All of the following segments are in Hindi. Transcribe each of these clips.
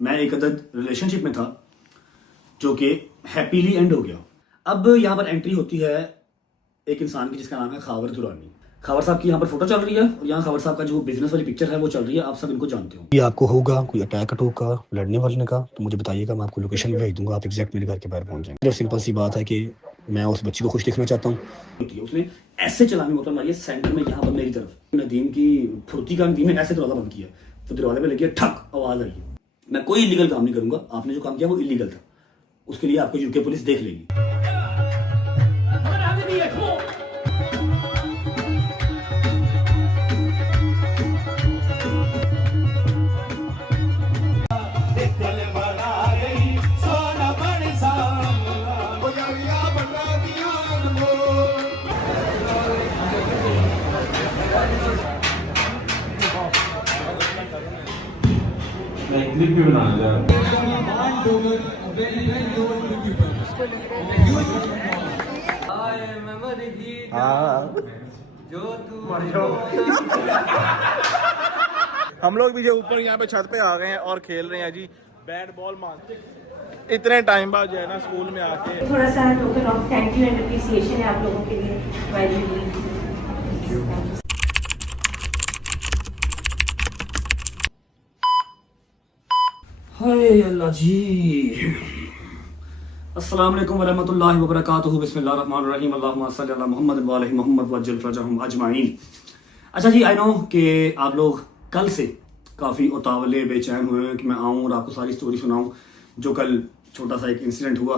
मैं एक अदद रिलेशनशिप में था जो कि हैप्पीली एंड हो गया। अब यहाँ पर एंट्री होती है एक इंसान की जिसका नाम है खावर दुरानी। खावर साहब की यहाँ पर फोटो चल रही है और यहाँ खावर साहब का जो बिजनेस वाली पिक्चर है वो चल रही है। आप सब इनको जानते हो। ये आपको होगा कोई अटैक का लड़ने वलने का तो मुझे बताइएगा, मैं आपको लोकेशन भेज दूंगा, आप एग्जैक्ट मेरे घर के बाहर पहुंच जाएंगे। सिंपल सी बात है कि मैं उस बच्ची को खुश देखना चाहता हूँ। उसने ऐसे चलाने मोटर मारी है सेंटर में यहाँ पर मेरी तरफ। नदीम की फुर्ती का नदीम ने ऐसे दरवाजा बंद किया तो दरवाजे पे लगी है ठक आवाज आई। मैं कोई इलीगल काम नहीं करूंगा, आपने जो काम किया वो इलीगल था, उसके लिए आपको यूके पुलिस देख लेगी। मैं क्लिप भी बनाना चाह हम लोग भी जो ऊपर यहाँ पे छत पे आ गए हैं और खेल रहे हैं जी बैट बॉल मान। इतने टाइम बाद जो है ना स्कूल में आके थोड़ा सा token of thank you and appreciation है आप लोगों के लिए। हाय अल्लाह जी। अस्सलाम वालेकुम वरहमतुल्लाहि वबरकातुहू। बिस्मिल्लाहिर्रहमानिर्रहीम। अल्लाहुम्मा सल्लि अला मुहम्मद व आलि मुहम्मद वअज्जिल फरजहुम अजमाइन। अच्छा जी, आई नो कि आप लोग कल से काफ़ी उतावले बेचैन हुए हैं कि मैं आऊँ और आपको सारी स्टोरी सुनाऊँ। जो कल छोटा सा एक इंसिडेंट हुआ,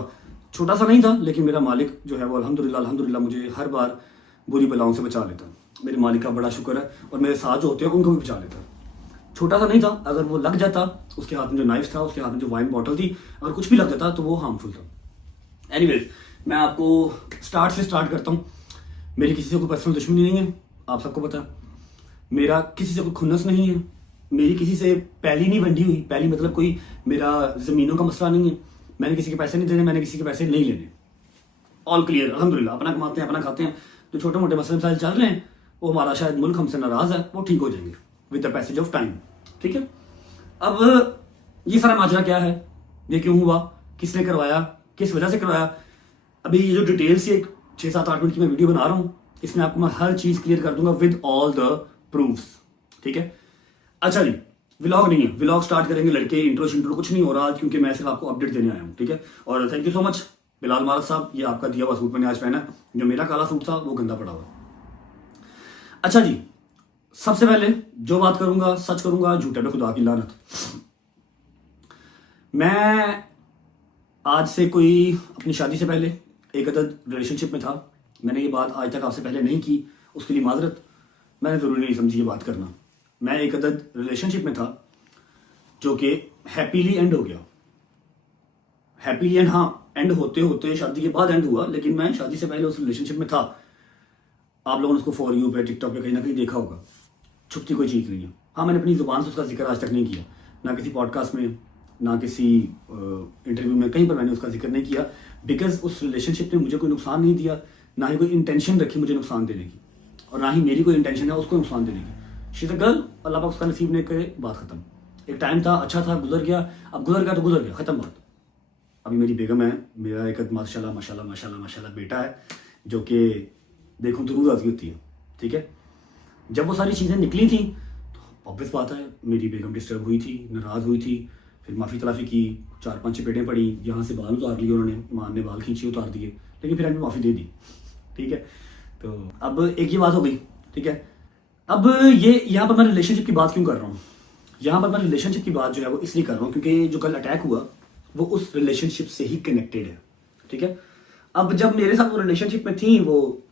छोटा सा नहीं था लेकिन मेरा मालिक जो है वो अल्हम्दुलिल्लाह मुझे हर बार बुरी बलाओं से बचा लेता। मेरे मालिक का बड़ा शुक्र है और मेरे साथ जो होते हैं उनको भी बचा लेता। छोटा सा नहीं था, अगर वो लग जाता, उसके हाथ में जो नाइफ था, उसके हाथ में जो वाइन बॉटल थी, अगर कुछ भी लग जाता तो वो हार्मफुल था। एनीवेज, मैं आपको स्टार्ट से स्टार्ट करता हूँ। मेरी किसी से कोई पर्सनल दुश्मनी नहीं है, आप सबको पता है। मेरा किसी से कोई खुन्नस नहीं है, मेरी किसी से पहली नहीं बंधी हुई। पहली मतलब कोई मेरा ज़मीनों का मसला नहीं है, मैंने किसी के पैसे नहीं देने, मैंने किसी के पैसे नहीं लेने। ऑल क्लियर अल्हम्दुलिल्लाह, अपना कमाते हैं अपना खाते हैं। जो छोटे मोटे मसले मसाइल चल रहे हैं वो हमारा शायद मुल्क हमसे नाराज़ है, वो ठीक हो जाएंगे with the passage of time. ठीक है, अब ये सारा माजरा क्या है, ये क्यों हुआ, किसने करवाया, किस वजह से करवाया, अभी ये जो डिटेल्स ये 6-7-8 मिनट की मैं वीडियो बना रहा हूँ इसमें आपको मैं हर चीज़ क्लियर कर दूंगा विद ऑल द प्रूफ्स। ठीक है, अच्छा जी, व्लॉग नहीं है, व्लॉग स्टार्ट करेंगे लड़के, इंट्रो कुछ नहीं हो रहा क्योंकि मैं सिर्फ आपको अपडेट देने आया हूँ। ठीक है, और thank you so much Bilal Marad साहब, ये आपका दिया हुआ सूट मैंने आज पहना। जो मेरा काला सूट था वो गंदा पड़ा हुआ। अच्छा जी, सबसे पहले जो बात करूंगा सच करूंगा, झूठे पे खुदा की लानत। मैं आज से कोई अपनी शादी से पहले एक अदद रिलेशनशिप में था। मैंने ये बात आज तक आपसे पहले नहीं की, उसके लिए माजरत, मैंने ज़रूरी नहीं समझी ये बात करना। मैं एक अदद रिलेशनशिप में था जो कि हैप्पीली एंड हो गया। हैप्पीली एंड, हाँ, एंड होते होते शादी के बाद एंड हुआ, लेकिन मैं शादी से पहले उस रिलेशनशिप में था। आप लोगों ने उसको फॉर यू पे टिकटॉक पे कहीं ना कहीं देखा होगा, छुपती कोई चीज़ नहीं है। हाँ, मैंने अपनी ज़ुबान से उसका जिक्र आज तक नहीं किया, ना किसी पॉडकास्ट में, ना किसी इंटरव्यू में, कहीं पर मैंने उसका जिक्र नहीं किया, बिकॉज उस रिलेशनशिप ने मुझे कोई नुकसान नहीं दिया, ना ही कोई इंटेंशन रखी मुझे नुकसान देने की, और ना ही मेरी कोई इंटेंशन है उसको नुकसान देने की। शी इज़ अ गर्ल, अल्लाह पाक उसका नसीब नहीं करे, बात खत्म। एक टाइम था, अच्छा था, गुजर गया, अब गुजर गया तो गुजर गया, खत्म बात। अभी मेरी बेगम है, मेरा एक माशाल्लाह माशाल्लाह माशाल्लाह माशाल्लाह बेटा है जो कि देखूँ तो रूह राज़ी होती है। ठीक है, जब वो सारी चीज़ें निकली थी तो ऑब्वियस बात है मेरी बेगम डिस्टर्ब हुई थी, नाराज़ हुई थी, फिर माफ़ी तलाफ़ी की, 4-5 चपेटें पड़ी, यहाँ से बाल उतार लिए उन्होंने, ईमान ने बाल खींचे उतार दिए, लेकिन फिर हमें माफ़ी दे दी। ठीक है, तो अब एक ये बात हो गई। ठीक है, अब ये यहाँ पर मैं रिलेशनशिप की बात क्यों कर रहा हूँ, यहाँ पर मैं रिलेशनशिप की बात जो है वो इसलिए कर रहा हूँ क्योंकि जो कल अटैक हुआ वो उस रिलेशनशिप से ही कनेक्टेड है। ठीक है, अब जब मेरे साथ वो रिलेशनशिप में थी, वो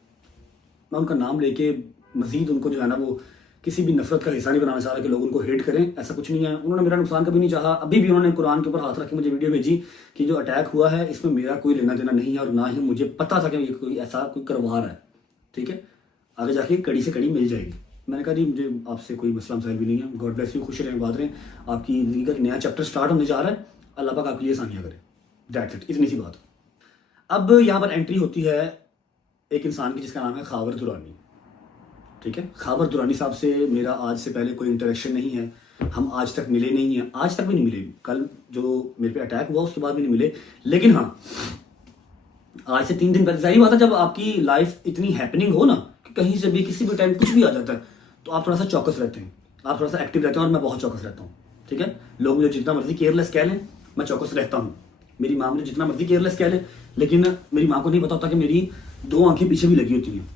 मैं उनका नाम लेके मजीद उनको जो है ना वो किसी भी नफरत का हिस्सा नहीं बनाना चाह रहा कि लोग उनको हेट करें, ऐसा कुछ नहीं है। उन्होंने मेरा नुकसान कभी नहीं चाहा, अभी भी उन्होंने कुरान के ऊपर हाथ रख के मुझे वीडियो भेजी कि जो अटैक हुआ है इसमें मेरा कोई लेना देना नहीं है और ना ही मुझे पता था कि ये कोई ऐसा कोई करवा रहा है। ठीक है, आगे जाके कड़ी से कड़ी मिल जाएगी। मैंने कहा जी मुझे आपसे कोई मसला मसाइल भी नहीं है, गॉड ब्लेस यू, खुश रहें, बात रहें, आपकी ज़िंदगी का नया चैप्टर स्टार्ट होने जा रहा है, अल्लाह पाक आपके लिए आसानियाँ करे, दैट्स इट, इतनी सी बात। अब यहाँ पर एंट्री होती है एक इंसान की जिसका नाम है खावर दुरानी। ठीक है, खावर दुरानी साहब से मेरा आज से पहले कोई इंटरेक्शन नहीं है, हम आज तक मिले नहीं हैं, आज तक भी नहीं मिले। कल जो मेरे पे अटैक हुआ उसके बाद भी नहीं मिले। लेकिन हाँ, आज से 3 दिन पहले, जाहिर बात है जब आपकी लाइफ इतनी हैपनिंग हो ना कि कहीं से भी किसी भी टाइम कुछ भी आ जाता है, तो आप थोड़ा सा चौकस रहते हैं, आप थोड़ा सा एक्टिव रहते हैं, और मैं बहुत चौकस रहता हूँ। ठीक है, लोग मुझे जितना मर्जी केयरलेस कह लें, मैं चौकस रहता हूँ। मेरी माँ मुझे जितना मर्जी केयरलेस कह ले, लेकिन मेरी माँ को नहीं पता होता कि मेरी 2 आंखें पीछे भी लगी होती हैं।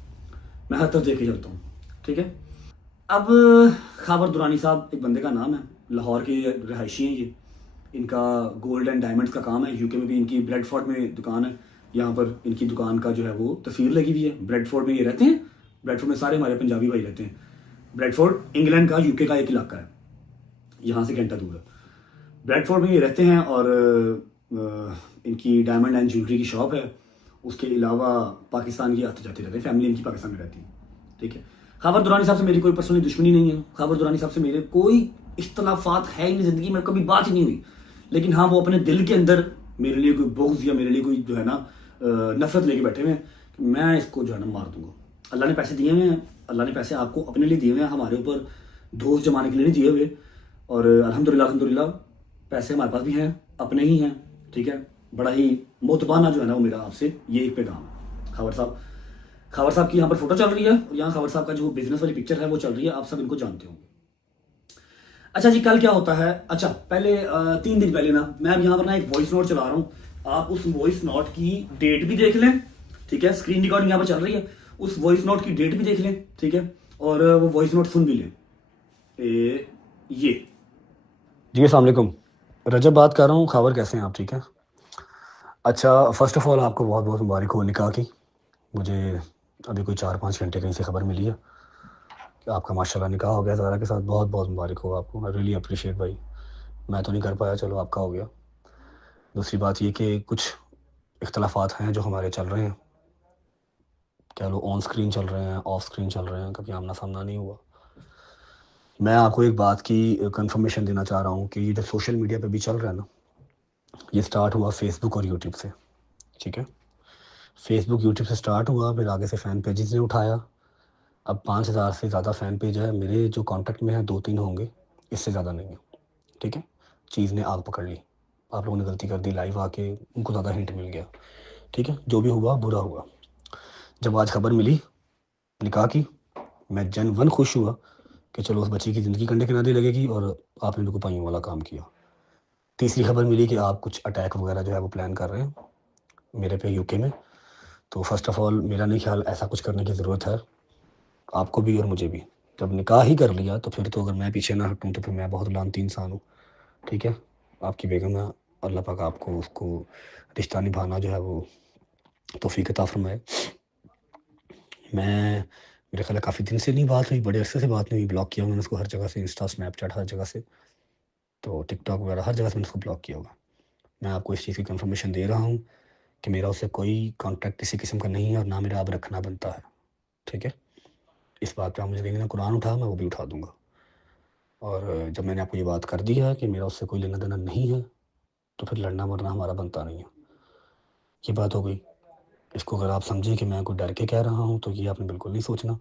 मैं हर तरफ देख के चलता हूँ। ठीक है, अब खावर दुरानी साहब एक बंदे का नाम है, लाहौर के रहायशी हैं ये। इनका गोल्ड एंड डायमंड्स का काम है। यूके में भी इनकी ब्रेडफोर्ड में दुकान है। यहाँ पर इनकी दुकान का जो है वो तस्वीर लगी हुई है। ब्रेडफोर्ड में ये रहते हैं। ब्रेडफोर्ड में सारे हमारे पंजाबी भाई रहते हैं। ब्रेडफोर्ड इंग्लैंड का, यूके का एक इलाका है, यहाँ से घंटा दूर है। ब्रेडफोर्ड में ये रहते हैं और इनकी डायमंड एंड ज्वेलरी की शॉप है। उसके अलावा पाकिस्तान की आते जाते रहते हैं, फैमिली इनकी पाकिस्तान में रहती है। ठीक है, खावर दुरानी साहब से मेरी कोई पर्सनली दुश्मनी नहीं है। खावर दुरानी साहब से मेरे कोई इख्तलाफात है ही नहीं, जिंदगी में कभी बात ही नहीं हुई। लेकिन हाँ, वो अपने दिल के अंदर मेरे लिए कोई बुग़्ज़ या मेरे लिए कोई जो है ना नफरत लेके बैठे हुए हैं कि मैं इसको जो है ना मार दूंगा। अल्लाह ने पैसे दिए हुए हैं, अल्लाह ने पैसे आपको अपने लिए दिए हुए हैं, हमारे ऊपर दोस्त जमाने के लिए नहीं दिए हुए। और अल्हम्दुलिल्लाह पैसे हमारे पास भी हैं, अपने ही हैं। ठीक है, बड़ा ही मोतबाना जो है ना वो मेरा आपसे ये एक पैगाम है। खावर साहब की यहाँ पर फोटो चल रही है, और यहाँ खावर साहब का जो बिजनेस वाली पिक्चर है वो चल रही है। आप सब इनको जानते होंगे। अच्छा जी, कल क्या होता है? अच्छा, पहले 3 दिन पहले ना मैं अब यहाँ पर ना एक वॉइस नोट चला रहा हूँ। आप उस वॉइस नोट की डेट भी देख लें। ठीक है, स्क्रीन रिकॉर्डिंग यहाँ पर चल रही है, उस वॉइस नोट की डेट भी देख लें। ठीक है, और वो वॉइस नोट सुन भी लें। ये जी अस्सलाम वालेकुम, रजब बात कर रहा हूँ। खावर कैसे हैं आप? ठीक है। अच्छा, फ़र्स्ट ऑफ़ ऑल आपको बहुत बहुत मुबारक हो निकाह की। मुझे अभी कोई 4-5 घंटे कहीं से खबर मिली है कि आपका माशाल्लाह निकाह हो गया ज़ारा के साथ। बहुत बहुत मुबारक हो आपको। आई रियली अप्रिशिएट भाई। मैं तो नहीं कर पाया, चलो आपका हो गया। दूसरी बात ये कि कुछ इख्तलाफात हैं जो हमारे चल रहे हैं, क्या लो ऑन स्क्रीन चल रहे हैं, ऑफ स्क्रीन चल रहे हैं, कभी आमना सामना नहीं हुआ। मैं आपको एक बात की कंफर्मेशन देना चाह रहा हूँ कि ये जो सोशल मीडिया पे भी चल रहा है ना, ये स्टार्ट हुआ फेसबुक और यूट्यूब से। ठीक है, फेसबुक यूट्यूब से स्टार्ट हुआ, फिर आगे से फ़ैन पेजेस ने उठाया। अब 5000 से ज़्यादा फ़ैन पेज है मेरे जो कांटेक्ट में है, 2-3 होंगे, इससे ज़्यादा नहीं है। ठीक है, चीज़ ने आग पकड़ ली। आप लोगों ने गलती कर दी, लाइव आके उनको ज़्यादा हिंट मिल गया। ठीक है, जो भी हुआ बुरा हुआ। जब आज खबर मिली निकाह की, मैं जनवन खुश हुआ कि चलो उस बच्ची की ज़िंदगी कंधे किनारे लगेगी, और आपने बिल्कुल पाइयों वाला काम किया। तीसरी खबर मिली कि आप कुछ अटैक वगैरह जो है वो प्लान कर रहे हैं मेरे पे यूके में। तो फर्स्ट ऑफ़ ऑल मेरा नहीं ख्याल ऐसा कुछ करने की ज़रूरत है, आपको भी और मुझे भी। जब निकाह ही कर लिया तो फिर तो अगर मैं पीछे ना हटूँ तो फिर मैं बहुत लानती इंसान हूँ। ठीक है, आपकी बेगम है, अल्लाह पाक आपको उसको रिश्ता निभाना जो है वो तौफीक अता फरमाए। मेरे ख्याल है काफ़ी दिन से नहीं बात हुई, बड़े अरसे से बात नहीं हुई। ब्लॉक किया मैंने उसको हर जगह से, इंस्टा, स्नैपचैट, हर जगह से, तो टिकटॉक वगैरह हर जगह से मैंने उसको ब्लॉक किया होगा। मैं आपको इस चीज़ की कंफर्मेशन दे रहा हूँ कि मेरा उससे कोई कॉन्टैक्ट किसी किस्म का नहीं है, और ना मेरा अब रखना बनता है। ठीक है, इस बात पे आप मुझे लेना कुरान उठा, मैं वो भी उठा दूँगा। और जब मैंने आपको ये बात कर दी है कि मेरा उससे कोई लेना देना नहीं है, तो फिर लड़ना मरना हमारा बनता नहीं है। ये बात हो गई। इसको अगर आप समझें कि मैं कोई डर के कह रहा हूँ, तो ये आपने बिल्कुल नहीं सोचना।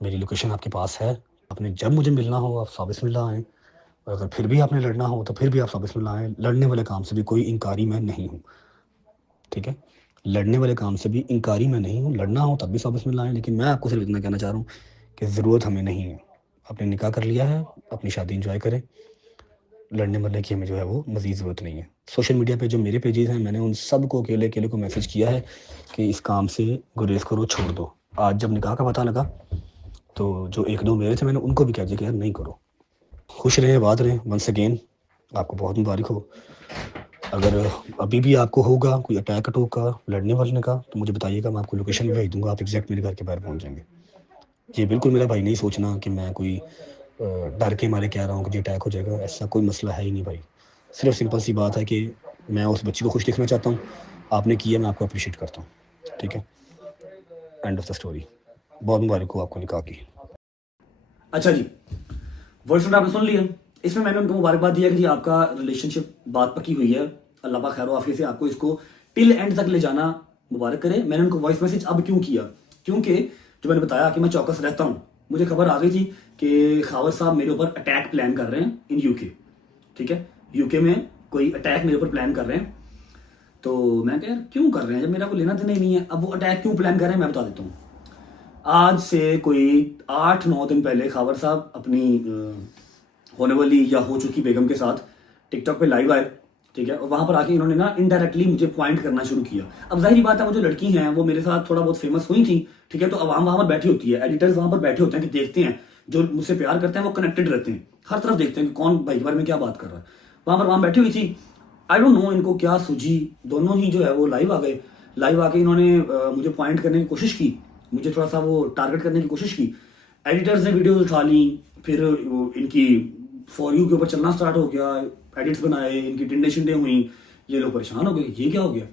मेरी लोकेशन आपके पास है, आपने जब मुझे मिलना हो आप साबित मिलना आएँ, और अगर फिर भी आपने लड़ना हो तो फिर भी आप साबित मिलना आएँ। लड़ने वाले काम से भी कोई इनकारी मैं नहीं हूँ। ठीक है, लड़ने वाले काम से भी इनकारी मैं नहीं हूँ। लड़ना हो तब भी साबित मिलना आएँ। लेकिन मैं आपको सिर्फ इतना कहना चाह रहा हूँ कि ज़रूरत हमें नहीं है। आपने निकाह कर लिया है, अपनी शादी एंजॉय करें। लड़ने मरने की हमें जो है वो मज़ीद ज़रूरत नहीं है। सोशल मीडिया पे जो मेरे पेजेस हैं, मैंने उन सब को अकेले को मैसेज किया है कि इस काम से गुरेज करो, छोड़ दो। आज जब निकाह का पता लगा तो जो 1-2 मेरे थे, मैंने उनको भी कह दिया कि यार नहीं करो। खुश रहें, आबाद रहें। वंस अगेन आपको बहुत मुबारक हो। अगर अभी भी आपको होगा कोई अटैक का, लड़ने वलने का, तो मुझे बताइएगा, मैं आपको लोकेशन भी भेज दूँगा, आप एग्जैक्ट मेरे घर के बाहर पहुँच जाएँगे। ये बिल्कुल मेरा भाई नहीं सोचना कि मैं कोई डर के मारे कह रहा हूँ कि ये अटैक हो जाएगा, ऐसा कोई मसला है ही नहीं भाई। सिर्फ सिंपल सी बात है कि मैं उस बच्ची को खुश देखना चाहता हूँ। आपने किया, मैं आपको अप्रिशिएट करता हूँ। ठीक है, एंड ऑफ द स्टोरी। बहुत मुबारक हो आपको निकाह की। अच्छा जी, वॉइस नोट आपने सुन लिया। इसमें मैंने उनको मुबारकबाद दिया कि जी आपका रिलेशनशिप बात पक्की हुई है, अल्लाह पाक खैर आफियत से आपको इसको टिल एंड तक ले जाना मुबारक करे। मैंने उनको वॉइस मैसेज अब क्यों किया, क्योंकि जो मैंने बताया कि मैं चौकस रहता हूँ, मुझे खबर आ गई थी कि खावर साहब मेरे ऊपर अटैक प्लान कर रहे हैं इन यूके, ठीक है, यूके में कोई अटैक मेरे ऊपर प्लान कर रहे हैं। तो मैं कह यार क्यों कर रहे हैं जब मेरा कोई लेना देना ही नहीं है। अब वो अटैक क्यों प्लान कर रहे हैं मैं बता देता हूँ। आज से कोई 8-9 दिन पहले खावर साहब अपनी होने वाली या हो चुकी बेगम के साथ टिकटॉक पे लाइव आए, ठीक है, और वहां पर आके इन्होंने ना इनडायरेक्टली मुझे पॉइंट करना शुरू किया। अब जाहिर बात है वो जो लड़की हैं वो मेरे साथ थोड़ा बहुत फेमस हुई थी, ठीक है, तो अवाम वहां पर बैठी होती है, एडिटर्स वहां पर बैठे होते हैं कि देखते हैं जो मुझसे प्यार करते हैं वो कनेक्टेड रहते हैं, हर तरफ देखते हैं कि कौन भाई के बारे में क्या बात कर रहा है। वहां बैठी हुई थी, आई डोंट नो इनको क्या सूझी, दोनों ही जो है वो लाइव आ गए। लाइव आके इन्होंने मुझे पॉइंट करने की कोशिश की, मुझे थोड़ा सा वो टारगेट करने की कोशिश की। एडिटर्स ने वीडियो उठा ली, फिर इनकी फॉर यू के ऊपर चलना स्टार्ट हो गया, एडिट्स बनाए, इनकी टिंडे शिंडे हुई, ये लोग परेशान हो गए, ये क्या हो गया।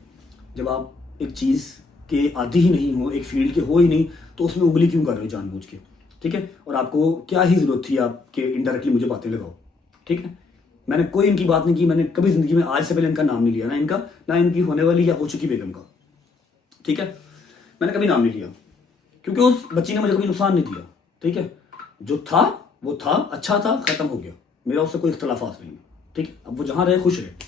जब आप एक चीज़ के आदी ही नहीं हो, एक फील्ड के हो ही नहीं, तो उसमें उंगली क्यों कर रहे हो जानबूझ के, ठीक है। और आपको क्या ही जरूरत थी आपके इनडायरेक्टली मुझे बातें लगाओ, ठीक है। मैंने कोई इनकी बात नहीं की, मैंने कभी जिंदगी में आज से पहले इनका नाम नहीं लिया, ना इनका ना इनकी होने वाली या हो चुकी बेगम का, ठीक है, मैंने कभी नाम नहीं लिया क्योंकि उस बच्ची ने मुझे कभी नुकसान नहीं दिया, ठीक है। जो था वो था, अच्छा था, खत्म हो गया, मेरा उससे कोई इख्तलाफात नहीं है, ठीक है। अब वो जहां रहे खुश रहे।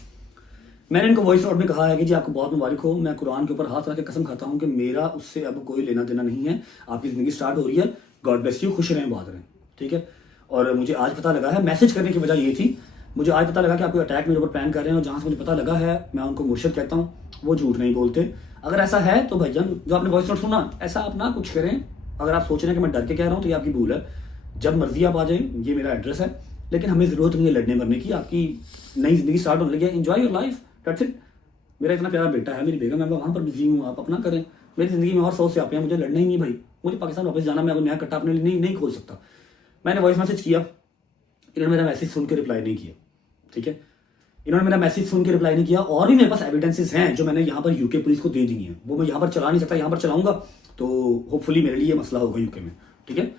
मैंने इनको वॉइस नोट में कहा है कि जी आपको बहुत मुबारक हो, मैं कुरान के ऊपर हाथ रख के कसम खाता हूं कि मेरा उससे अब कोई लेना देना नहीं है, आपकी जिंदगी स्टार्ट हो रही है, गॉड ब्लेस यू, खुश रहें, बात रहें, ठीक है। और मुझे आज पता लगा है, मैसेज करने की वजह ये थी, मुझे आज पता लगा कि आप कोई अटैक मेरे ऊपर प्लान कर रहे हैं, और जहां से मुझे पता लगा है मैं उनको मुर्शिद कहता हूँ, वो झूठ नहीं बोलते। अगर ऐसा है तो भाईजान जो आपने वॉइस नोट सुना, ऐसा आप ना कुछ करें। अगर आप सोच रहे हैं कि मैं डर के कह रहा हूँ तो ये आपकी भूल है, जब मर्जी आप आ जाएं, ये मेरा एड्रेस है, लेकिन हमें जरूरत नहीं है लड़ने मरने की। आपकी नई जिंदगी स्टार्ट होने लगी है, enjoy your life, that's it. मेरा इतना प्यारा बेटा है, मेरी बेगम है, मैं वहाँ पर बिजी हूँ, आप अपना करें। मेरी जिंदगी में और 100 से आप हैं, मुझे लड़ना ही नहीं भाई, मुझे पाकिस्तान वापस जाना, मैं अब नया कट्टा अपने लिए नहीं खोल सकता। मैंने वॉइस मैसेज किया, इन्होंने मेरा मैसेज सुन के रिप्लाई नहीं किया, ठीक है, इन्होंने मेरा मैसेज सुन के रिप्लाई नहीं किया। और भी मेरे पास एविडेंसेस हैं जो मैंने यहाँ पर यूके पुलिस को दे दी है, वो मैं यहाँ पर चला नहीं सकता, यहाँ पर चलाऊंगा तो होपफुली मेरे लिए मसला होगा यूके में, ठीक है।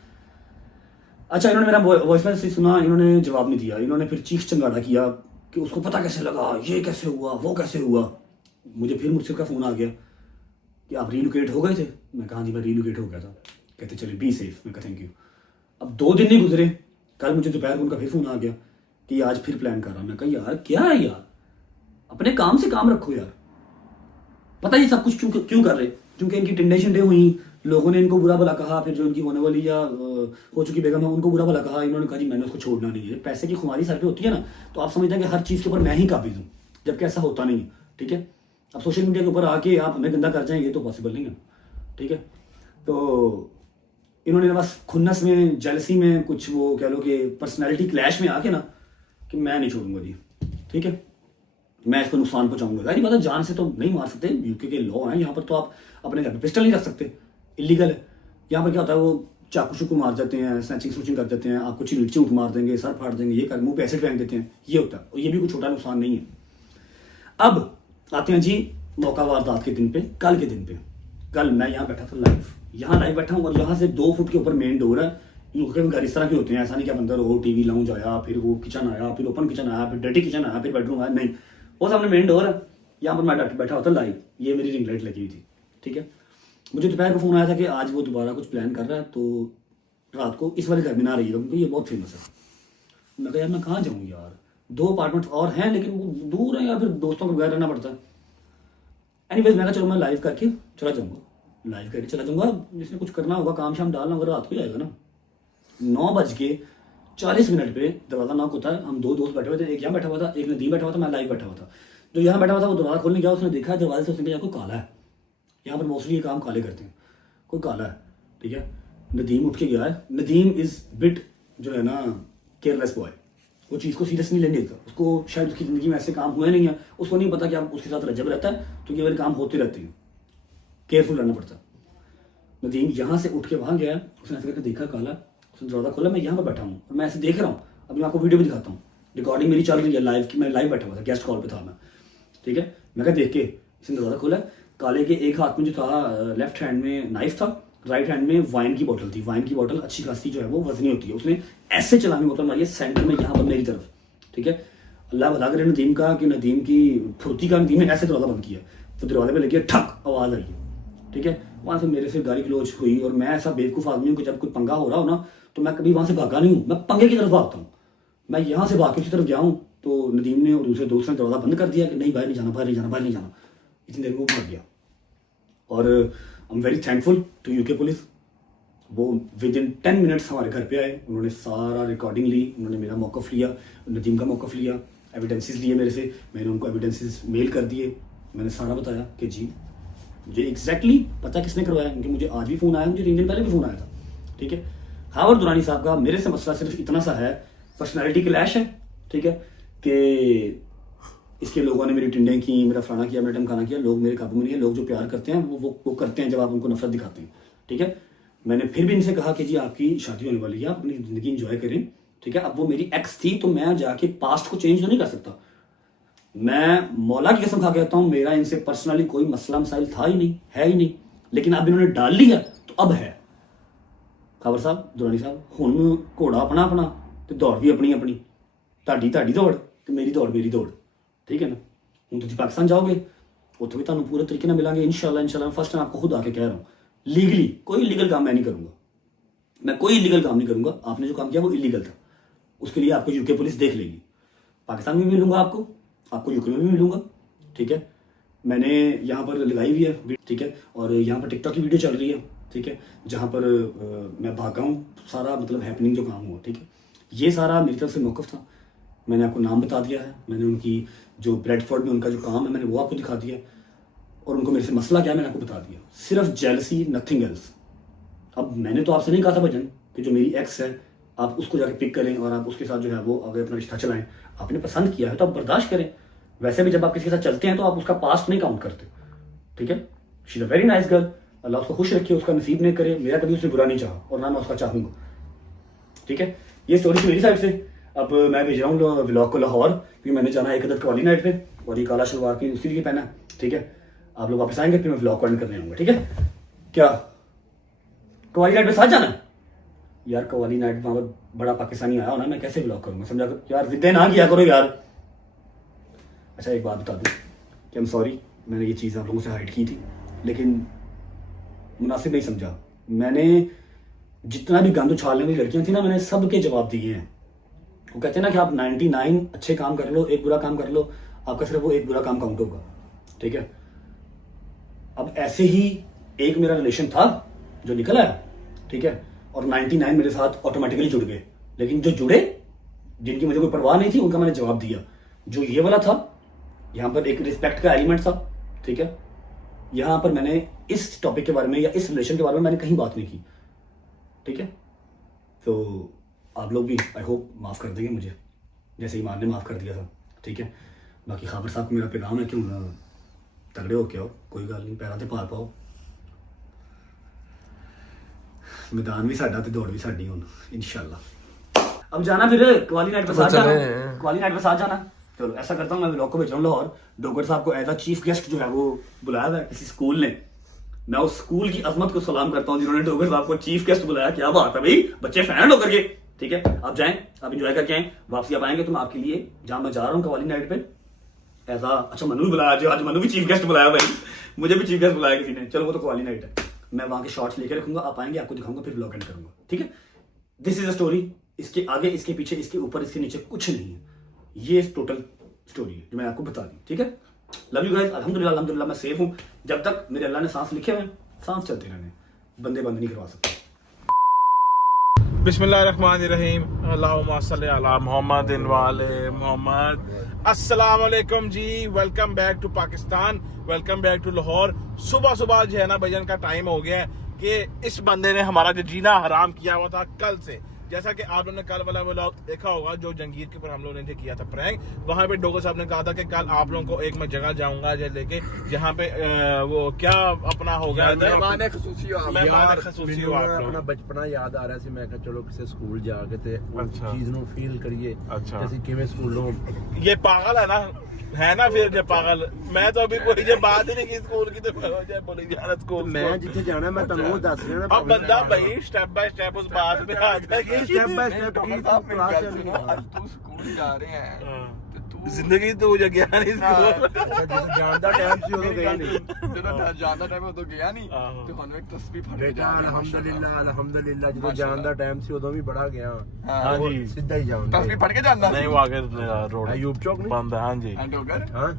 अच्छा, इन्होंने मेरा वॉइस मैसेज सुना, इन्होंने जवाब नहीं दिया, इन्होंने फिर चीख चंगाड़ा किया कि उसको पता कैसे लगा, ये कैसे हुआ, वो कैसे हुआ। मुझे फिर मुझसे का फ़ोन आ गया कि आप रीलोकेट हो गए थे। मैं कहा जी मैं रीलोकेट हो गया था। कहते चलिए बी सेफ। मैं कहा थैंक यू। अब 2 दिन नहीं गुजरे, कल मुझे दोपहर को उनका फिर फ़ोन आ गया कि आज फिर प्लान कर रहा। मैं कहा यार क्या है यार, अपने काम से काम रखो यार, पता ये सब कुछ क्यों कर रहे, क्योंकि इनकी टिंडे शिंडे हुई, लोगों ने इनको बुरा भला कहा, फिर जो इनकी होने वाली या हो चुकी बेगम है उनको बुरा भला कहा। इन्होंने कहा जी मैंने उसको छोड़ना नहीं है। पैसे की खुमारी सर पे होती है ना, तो आप समझते हैं कि हर चीज़ के ऊपर मैं ही काबिल हूँ, जबकि ऐसा होता नहीं है, ठीक है। अब सोशल मीडिया के ऊपर आके आप हमें गंदा कर जाएं, ये तो पॉसिबल नहीं है, ठीक है। तो इन्होंने बस खुन्नस में, जेलसी में, कुछ वो कह लो कि पर्सनैलिटी क्लैश में आके ना कि मैं नहीं छोड़ूंगा जी, ठीक है, मैं इसको नुकसान पहुंचाऊंगा। यार बात है, जान से तो नहीं मार सकते, यूके के लॉ हैं, यहाँ पर तो आप अपने घर पर पिस्टल नहीं रख सकते, इलीगल है। यहाँ पर क्या होता है, वो चाकू शुकू मार जाते हैं, स्नैचिंग स्नूचिंग कर देते हैं, आपको चीट मार देंगे, सर फाड़ देंगे, ये कर मुंह पे एसिड फेंक देते हैं, ये होता है। और ये भी कोई छोटा नुकसान नहीं है। अब आते हैं जी मौका वारदात के दिन पे, कल के दिन पे। कल मैं यहाँ बैठा था लाइव, यहाँ लाइव बैठा हूँ और यहाँ से 2 फुट के ऊपर मेन डोर है। यूके में घर इस तरह के होते हैं, ऐसा नहीं कि अंदर हो टीवी लाउंज आया, फिर वो किचन आया, फिर ओपन किचन आया, फिर डर्टी किचन आया, फिर बेडरूम आया, नहीं, वो सामने मेन डोर है। यहाँ पर मैं बैठा होता लाइव, ये मेरी रिंग लाइट लगी हुई थी, ठीक है। मुझे दोपहर को फ़ोन आया था कि आज वो दोबारा कुछ प्लान कर रहा है, तो रात को इस वाले घर में ना रही है क्योंकि ये बहुत फेमस है। मैं कहा यार मैं कहाँ जाऊँ यार, 2 अपार्टमेंट्स और हैं लेकिन वो दूर है, या फिर दोस्तों के बगैर रहना पड़ता है। एनीवेज मैं कहा चलो मैं लाइव करके चला जाऊँगा, लाइव करके चला जाऊँगा, जिसने कुछ करना होगा, काम शाम डालना होगा, रात को जाएगा ना। 9:40 पे दरवाज़ा नॉक होता है। हम 2 दोस्त बैठे हुए थे, एक यहाँ बैठा हुआ था, एक नदीम बैठा हुआ था, मैं लाइव बैठा हुआ था। जो यहाँ बैठा हुआ था वो दरवाज़ा खोलने गया, उसने देखा दरवाजे से, उसने कहा कोई काला है, यहाँ पर मोस्टली ये काम काले करते हैं, कोई काला है, ठीक है। नदीम उठ के गया है। नदीम इज़ बिट जो है ना केयरलेस बॉय, वो चीज़ को सीरियस नहीं लेने देता, उसको शायद उसकी ज़िंदगी में ऐसे काम हुए नहीं है, उसको नहीं पता कि आप उसके साथ रजब रहता है तो ये वाले काम होते रहते हैं, केयरफुल रहना पड़ता है। नदीम यहाँ से उठ के वहाँ गया, उसने ऐसे करके देखा काला, उसने दरवाज़ा खोला, मैं यहाँ पर बैठा हूँ और मैं ऐसे देख रहा हूँ। अभी मैं आपको वीडियो भी दिखाता हूँ, रिकॉर्डिंग मेरी चल रही है लाइव की, मैं लाइव बैठा हुआ था, गेस्ट कॉल पे था मैं, ठीक है। मैं क्या देख के इसने दरवाज़ा खोला, काले के एक हाथ में जो था लेफ्ट हैंड में नाइफ था, राइट हैंड में वाइन की बोतल थी। वाइन की बोतल अच्छी खासी जो है वो वजनी होती है, उसने ऐसे चलानी बोतल मारी है सेंटर में, यहाँ पर मेरी तरफ, ठीक है। अल्लाह भला करे नदीम का कि नदीम की फुर्ती का, नदीम ने ऐसे दरवाज़ा बंद किया, तो दरवाजे पे लगी ठक आवाज़ आई, ठीक है। वहाँ से मेरे से गाली गलौज हुई और मैं ऐसा बेवकूफ़ आदमी हूँ कि जब कोई पंगा हो रहा हो ना तो मैं कभी वहाँ से भागा नहीं हूँ, मैं पंगे की तरफ भागता हूँ। मैं यहाँ से भाग के उसी तरफ गया हूँ तो नदीम ने और दूसरे दोस्त ने दरवाज़ा बंद कर दिया कि नहीं बाहर नहीं जाना, बाहर नहीं जाना, बाहर नहीं जाना। इतनी देर में वो भाग गया और I am very thankful to UK police. वो विद इन 10 मिनट्स हमारे घर पे आए, उन्होंने सारा रिकॉर्डिंग ली, उन्होंने मेरा मौक़िफ़ लिया, नदीम का मौक़िफ़ लिया, एविडेंसेस लिए मेरे से, मैंने उनको एविडेंसेस मेल कर दिए, मैंने सारा बताया कि जी मुझे एग्जैक्टली पता किसने करवाया, क्योंकि मुझे आज भी फ़ोन आया, मुझे 3 दिन पहले भी फ़ोन आया था, ठीक है। खावर दुरानी साहब का मेरे से मसला सिर्फ इतना सा है, पर्सनैलिटी क्लैश है, ठीक है, कि इसके लोगों ने मेरी टिंडें की, मेरा फलाना किया, मेरा ढमकाना किया। लोग मेरे काबू में नहीं है, लोग जो प्यार करते हैं वो करते हैं जब आप उनको नफरत दिखाते हैं, ठीक है। मैंने फिर भी इनसे कहा कि जी आपकी शादी होने वाली है, आप अपनी ज़िंदगी इंजॉय करें, ठीक है। अब वो मेरी एक्स थी तो मैं जाके पास्ट को चेंज तो नहीं कर सकता। मैं मौला की कसम खा के कहता हूँ, मेरा इनसे पर्सनली कोई मसला मसाइल था ही नहीं, है ही नहीं, लेकिन अब इन्होंने डाल लिया तो अब है। खावर साहब, दुरानी साहब, हुण घोड़ा अपना अपना तो दौड़ भी अपनी अपनी, ਤੁਹਾਡੀ दौड़ तो मेरी दौड़, ठीक है ना। हूँ तुम पाकिस्तान जाओगे उत्थे भी तुहानूं पूरे तरीके नाल मिलांगे इंशाल्लाह। फर्स्ट टाइम आपको खुद आके कह रहा हूँ, लीगली कोई इलीगल काम मैं नहीं करूँगा, मैं कोई इलीगल काम नहीं करूँगा। आपने जो काम किया वो इलीगल था, उसके लिए आपको यूके पुलिस देख लेगी। पाकिस्तान में भी मिलूंगा आपको यूके में भी मिलूंगा, ठीक है। मैंने यहाँ पर लगाई हुई है, ठीक है, और यहाँ पर टिकटॉक की वीडियो चल रही है, ठीक है, जहाँ पर मैं भागा हूँ, सारा मतलब हैपनिंग जो काम हुआ, ठीक है। ये सारा मेरी तरफ से मौक़िफ़ था, मैंने आपको नाम बता दिया है, मैंने उनकी जो ब्रेडफोर्ड में उनका जो काम है मैंने वो आपको दिखा दिया, और उनको मेरे से मसला क्या है मैंने आपको बता दिया, सिर्फ जेलसी, नथिंग एल्स। अब मैंने तो आपसे नहीं कहा था भजन कि जो मेरी एक्स है आप उसको जाके पिक करें और आप उसके साथ जो है वो आगे अपना रिश्ता चलाएं। आपने पसंद किया है तो आप बर्दाश्त करें। वैसे भी जब आप किसी के साथ चलते हैं तो आप उसका पास्ट नहीं काउंट करते, ठीक है। She is a very nice girl, Allah उसको खुश रखे, उसका नसीब नहीं करे, मेरा कभी उसने बुरा नहीं चाहा और ना मैं उसका चाहूँगा, ठीक है। ये स्टोरी थी मेरी साइड से। अब मैं भेज रहा हूँ व्लॉग को लाहौर, क्योंकि मैंने जाना एक अदद कवाली नाइट पे, और ये काला शलवार की उसी लिए पहना है, ठीक है। आप लोग वापस आएंगे फिर मैं व्लॉग को एंड करने आऊँगा, ठीक है। क्या कवाली नाइट पे साथ जाना है यार? कवाली नाइट वहाँ पर बड़ा पाकिस्तानी आया होना, मैं कैसे व्लॉग करूँगा, समझा कर यार, जिद्दे ना किया करो यार। अच्छा एक बात बता दूँ कि आई एम सॉरी, मैंने ये चीज़ आप लोगों से हाइड की थी लेकिन मुनासिब नहीं समझा। मैंने जितना भी गंद उछालने वाली लड़कियां थी ना, मैंने सब के जवाब दिए हैं। वो कहते हैं ना कि आप 99 अच्छे काम कर लो, एक बुरा काम कर लो, आपका सिर्फ वो एक बुरा काम काउंट होगा, ठीक है। अब ऐसे ही एक मेरा रिलेशन था जो निकल आया, ठीक है, और 99 मेरे साथ ऑटोमेटिकली जुड़ गए। लेकिन जो जुड़े, जिनकी मुझे कोई परवाह नहीं थी, उनका मैंने जवाब दिया। जो ये वाला था, यहाँ पर एक रिस्पेक्ट का एलिमेंट था, ठीक है। यहाँ पर मैंने इस टॉपिक के बारे में या इस रिलेशन के बारे में मैंने कहीं बात नहीं की, ठीक है। तो आप लोग भी आई होप माफ़ कर देंगे मुझे, जैसे ईमान ने माफ़ कर दिया था, ठीक है। बाकी खाबर साहब को मेरा पैगाम है कि तगड़े हो के आओ, कोई गल नहीं, पैरों से पार पाओ, मैदान भी साडा ते दौड़ भी साडी हुण इंशाल्लाह। अब जाना फिर कवाली नाइट पे साथ जाना, कवाली नाइट पे साथ जाना। चलो ऐसा करता हूँ, मैं व्लॉग को भेज रहा हूँ लाहौर। डोगर साहब को एज अ चीफ गेस्ट जो है वो बुलाया हुआ है किसी स्कूल ने। मैं उस स्कूल की अजमत को सलाम करता हूँ जिन्होंने डोगर साहब को चीफ गेस्ट बुलाया। क्या बात है भाई, बच्चे फैन होकर के, ठीक है। आप जाएं, आप इंजॉय करके आएं, वापसी आप आएंगे तो मैं आपके लिए जहाँ मैं जा रहा हूँ कवाली नाइट पे ऐसा, अच्छा मनु भी बुलाया, जो आज मनु भी चीफ गेस्ट बुलाया भाई, मुझे भी चीफ गेस्ट बुलाया किसी ने। चलो वो तो कवाली नाइट है, मैं वहाँ के शॉर्ट्स लेके रखूंगा, आप आएंगे, आपको दिखाऊंगा, फिर व्लॉग एंड करूंगा, ठीक है। दिस इज अ स्टोरी, इसके आगे, इसके पीछे, इसके ऊपर, इसके नीचे कुछ नहीं है। ये टोटल स्टोरी है जो मैंने आपको बता दी, ठीक है। लव यू गाइस, अल्हम्दुलिल्लाह अल्हम्दुलिल्लाह मैं सेफ हूँ। जब तक मेरे अल्लाह ने सांस लिखे हुए, सांस चलते रहने, बंदे बंद नहीं करवा सकते। बिस्मिल्लाहिर्रहमानिर्रहीम, अल्लाहुम्मा सल्ली अला मोहम्मद व आले मोहम्मद। अस्सलाम वालेकुम जी, welcome back to Pakistan, welcome back to Lahore. सुबह सुबह जो है ना भजन का टाइम हो गया है कि इस बंदे ने हमारा जो जीना हराम किया हुआ था कल से। जैसा कि आप लोगों ने कल वाला व्लॉग देखा होगा जो जंगीर के ऊपर हम लोगों ने किया था प्रैंक, वहां पे डोगर साहब ने कहा था कि कल आप लोगों को एक मैं जगह जाऊंगा लेके, जहाँ पे वो क्या अपना होगा मेहमान खसूसी हो आप अपना बचपना याद आ रहा सी। मैं कहा चलो किसी स्कूल जाके ते चीज नु फील करिए। अच्छा, जैसे किਵੇਂ स्कूलों ये पागल है ना फिर जो पागल। मैं तो अभी कोई जो बात ही नहीं की स्कूल की, तो बोली जा रहा स्कूल मैं जिथे जाना मैं तन्नू दस रहा अब बंदा भाई स्टेप बाय स्टेप उस बात पे आता है कि स्टेप बाय स्टेप की क्लास तू स्कूल जा रहे हैं तो तू ਜ਼ਿੰਦਗੀ ਤੋਂ ਜੋ ਗਿਆ ਨਹੀਂ ਸਕੂਲ ਜਦੋਂ ਜਾਣ ਦਾ ਟਾਈਮ ਸੀ ਉਦੋਂ ਗਿਆ ਨਹੀਂ ਜਦੋਂ ਜਾਣ ਦਾ ਟਾਈਮ ਉਦੋਂ ਗਿਆ ਨਹੀਂ ਆਹੋ। ਤੇ ਤੁਹਾਨੂੰ ਇੱਕ ਤਸਬੀਹ ਫੜ ਕੇ ਬੇਟਾ ਜਾਣਾ ਅਲਹਮਦੁਲਿਲਾ ਜਦੋਂ ਜਾਣ ਦਾ ਟਾਈਮ ਸੀ ਉਦੋਂ ਵੀ ਬੜਾ ਗਿਆ ਹਾਂਜੀ ਸਿੱਧਾ ਹੀ ਜਾਣ ਤਸਬੀਹ ਫੜ ਕੇ ਜਾਂਦਾ ਨਹੀਂ ਉਹ ਆਗੇ ਰੋਡ ਅਯੂਬ ਚੌਕ ਨਹੀਂ ਬੰਦ ਹੈ ਹਾਂਜੀ ਐਂਡ ਹੋ ਗਿਆ ਹਾਂ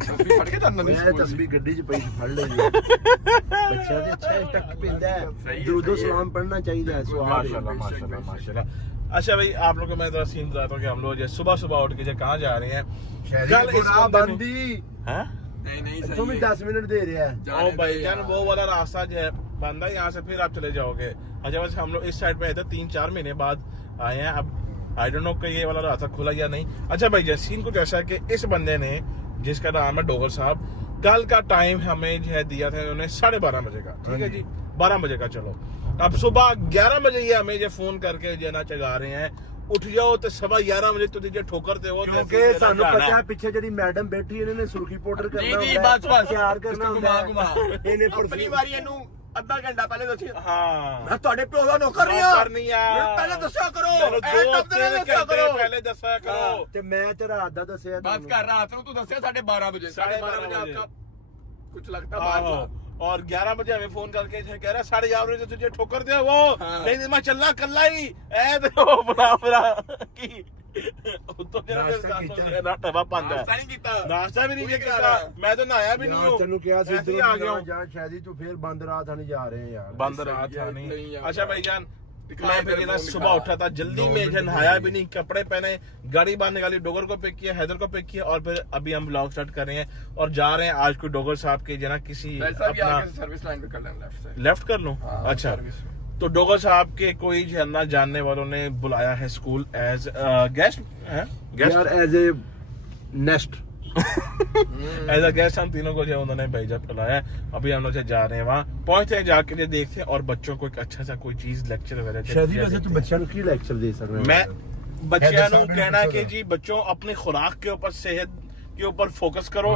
ਤਸਬੀਹ ਫੜ ਕੇ ਜਾਂਦਾ ਨਹੀਂ ਮੈਂ ਸਕੂਲ ਤਸਬੀਹ ਗੱਡੀ 'ਚ ਪਈ ਸੀ, ਫੜ ਲਈ ਬੱਚਿਆਂ ਦੇ ਅੱਛਾ ਟੱਕ ਪੈਂਦਾ ਹੈ ਦਰੂਦੋ ਸਲਾਮ पढ़ना चाहिए है सवाल माशाल्लाह माशाल्लाह माशाल्लाह अच्छा भाई आप लोगों को मैं जरा सीन बताता हूँ कि हम लोग जो सुबह सुबह उठ के जो कहाँ जा रहे हैं कल इस बंदे ने- बंदी हैं नहीं नहीं तुम सही ही है 10 मिनट दे रहे हैं ओ भाई जान वो वाला रास्ता जो है बंदा है, यहाँ से फिर आप चले जाओगे अच्छा बस हम लोग इस साइड पे आए थे 3-4 महीने बाद आए हैं अब आई डोंट नो कि ये वाला रास्ता खुला या नहीं अच्छा भाई जैसे सीन कुछ ऐसा है कि इस बंदे ने जिसका नाम है डोगर साहब कल का टाइम हमें जो है दिया था इन्होंने 12:30 बजे का ठीक है जी 12 बजे का चलो अब सुबह 11 बजे ये हमें जो फोन करके जो है ना चगा रहे हैं उठ जाओ तो 11:15 बजे तो जे ठोकर ते वो क्योंकि ਸਾਨੂੰ ਪਤਾ ਹੈ ਪਿੱਛੇ ਜਿਹੜੀ ਮੈਡਮ ਬੈਠੀ ਇਹਨਾਂ ਨੇ ਸੁਰਖੀ ਪਾਊਡਰ ਕਰਨਾ ਨਹੀਂ ਹੁੰਦਾ ਬਸ ਬਸ ਤਿਆਰ ਕਰਨਾ ਹੁੰਦਾ ਘੁਮਾ ਇਹਨੇ ਆਪਣੀ ਵਾਰੀ ਇਹਨੂੰ ਅੱਧਾ ਘੰਟਾ ਪਹਿਲੇ ਦੱਸਿਆ हाँ ਮੈਂ ਤੁਹਾਡੇ ਪਿਓ ਦਾ ਨੌਕਰ ਨਹੀਂ ਆ ਨੌਕਰ ਨਹੀਂ ਆ। ਮੈਨੂੰ ਪਹਿਲੇ ਦੱਸਿਆ ਕਰੋ चलो ਇਹ 2 ਟੱਪ ਦੇ ਦੱਸਿਆ ਕਰੋ पहले दसा करो ਤੇ ਮੈਂ ਤੇ ਰਾਤ ਦਾ ਦੱਸਿਆ ਬਸ ਕਰ ਰਾਤ ਨੂੰ ਤੂੰ ਦੱਸਿਆ 12:30 बजे 12:30 बजे आपका कुछ लगता बात आहो। और 11 बजे हमें फोन करके कह रहा 11:30 बजे तुझे ठोकर दिया वो नहीं मैं चलना कल्ला ही ऐ तो बड़ा की तो तेरा नाश्ता बंद है नहीं कीता नाश्ता भी नहीं किया मैं तो नहाया भी नहीं हूं ਤੈਨੂੰ ਕਿਹਾ ਸੀ ऐसे ही आ गया हूं ਜਾਂ ਸ਼ਾਇਦ ਤੂੰ ਫੇਰ ਬੰਦ ਰਾਤ ਆਣੇ ਜਾ ਰਹੇ हैं यार बंद रहा था नहीं नहीं यार। अच्छा भाईजान मैं फिर फिर ना फोन सुबह निकाला। उठा था जल्दी में जो नहाया भी नहीं कपड़े पहने गाड़ी बाहर निकाली डोगर को पिक किया हैदर को पिक किया और फिर अभी हम ब्लॉग स्टार्ट कर रहे हैं और जा रहे हैं आज कोई डोगर साहब के जना किसी वैसा भी अपना आगे सर्विस लाइन पे कर लेना लेफ्ट से लेफ्ट कर लूं हाँ, अच्छा सर्विस में। तो डोगर साहब के कोई झरना जानने वालों ने बुलाया है स्कूल एज गेस्ट गेस्ट यार as a nest as a guest हम तीनों को जो है उन्होंने भेजा बुलाया है। अभी हम लोग से जा रहे हैं वहाँ पहुंचते हैं जाके जो देखते हैं और बच्चों को एक अच्छा सा कोई चीज लेक्चर वगैरह शायद दिया वैसे देते तू हैं। बच्चों को की लेक्चर दे सकते मैं बच्चियों साहब को ने कहना है पूछा कि था। जी बच्चों अपनी खुराक के ऊपर सेहत के ऊपर फोकस करो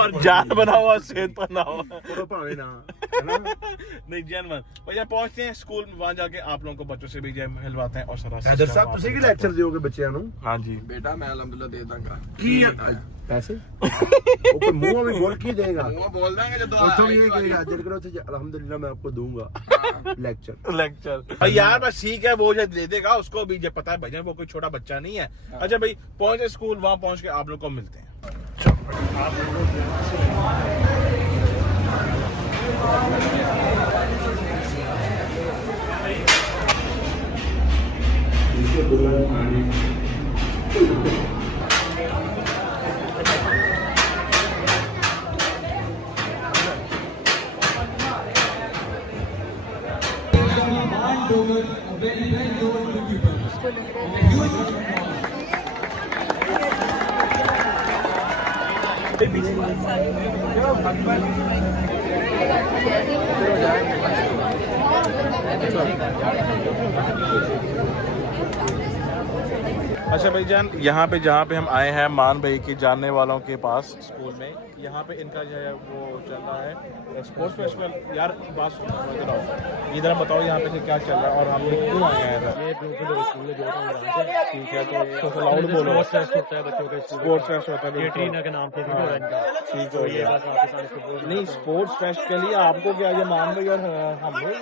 और जान बनाओ और सेहत बनाओ करो भावे ना है ना नहीं जैन मन भैया पहुंचते हैं स्कूल में वहां जाके आप लोगों को बच्चों से भी जो है मिलवाते हैं और सारा हैदर system ਸਾਹਿਬ वहाँ ਤੁਸੀਂ पे ਕੀ बताते ਲੈਕਚਰ ਦਿਓਗੇ ਬੱਚਿਆਂ ਨੂੰ हैं। हाँ जी बेटा मैं अल्हम्दुलिल्लाह दे दूंगा ਕੀ ਪੈਸੇ ਉਹ ਕੋਈ ਮੂੰਹੋਂ ਵੀ ਬੋਲ ਕੀ ਦੇਗਾ वो बोल देंगे जब ਉੱਥੋਂ ਵੀ ਇਹ ਕਹੇਗਾ ਜਦ ਕਰੋ ਤੇ ਅਲਹਮਦੁਲਿਲਾ मैं आपको दूंगा लेक्चर लेक्चर यार बस ठीक है वो जो दे देगा उसको भी जो पता है भजन वो कोई छोटा बच्चा नहीं है अच्छा भाई पहुंचे स्कूल वहां पहुंच के आप लोग को मिलते हैं अच्छा भाईजान यहाँ पे जहाँ पे हम आए हैं मान भाई के जानने वालों के पास स्कूल में यहाँ पे इनका जो है वो चल रहा है स्पोर्ट्स फेस्टिवल यार बात सुनो इधर आओ इधर बताओ यहाँ पे क्या चल रहा है और हम लोग क्यों आए हैं इधर ये प्रिंसिपल स्कूल में जो है ठीक है तो लाउड बोलो स्पोर्ट्स फेस्ट होता है बच्चों का स्पोर्ट्स फेस्ट होता है ये बिल्कुल। ट्रीना के नाम से भी हो रहा है इनका ठीक तो हो ये गया बात आपके सामने support नहीं स्पोर्ट्स फेस्ट के लिए आपको क्या ये मान भाई और हम लोग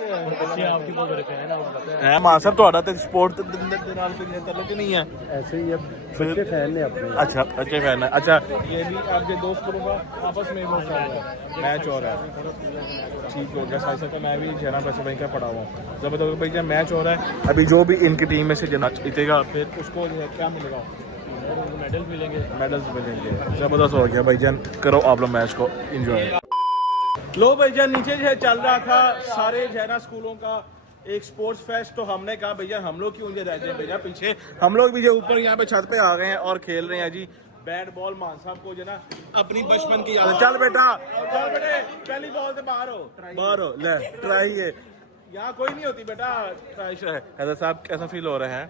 बच्चे आपकी बोल रहे हैं ना वो पता है ਹੈ ਮਾਨ ਸਾਹਿਬ ਤੁਹਾਡਾ ਤੇ ਸਪੋਰਟ ਦੇ ਨਾਲ ਕੋਈ ਤਾਲੁਕ ਨਹੀਂ ਹੈ ऐसे ही अब बच्चे फैन ने अपने अच्छा अच्छे फैन है अच्छा ये भी आपके दोस्त लोगों का आपस में वो मैच हो रहा है ठीक हो गया साथ साथ मैं भी जरा पैसे वहीं का पढ़ा हुआ हूँ जब बताओ भाई क्या मैच हो रहा है अभी जो भी इनकी टीम में से जना जीतेगा फिर उसको जो है क्या मिलेगा मेडल मिलेंगे मेडल्स मिलेंगे जबरदस्त हो गया भाईजान करो आप लोग मैच को एंजॉय लो भाईजान नीचे जो है चल रहा था सारे जो है ना स्कूलों का एक स्पोर्ट्स फेस्ट तो हमने कहा भैया हम लोग क्यों रह जाए भैया पीछे हम लोग भी जो ऊपर यहाँ पे छत पे आ गए हैं और खेल रहे हैं जी बैट बॉल मान साहब को जो ना अपनी बचपन की याद चल बेटा चल बेटे पहली बॉल से बाहर हो ले ट्राई है यहाँ कोई नहीं होती बेटा ट्राई है हैदर साहब कैसा फील हो रहा है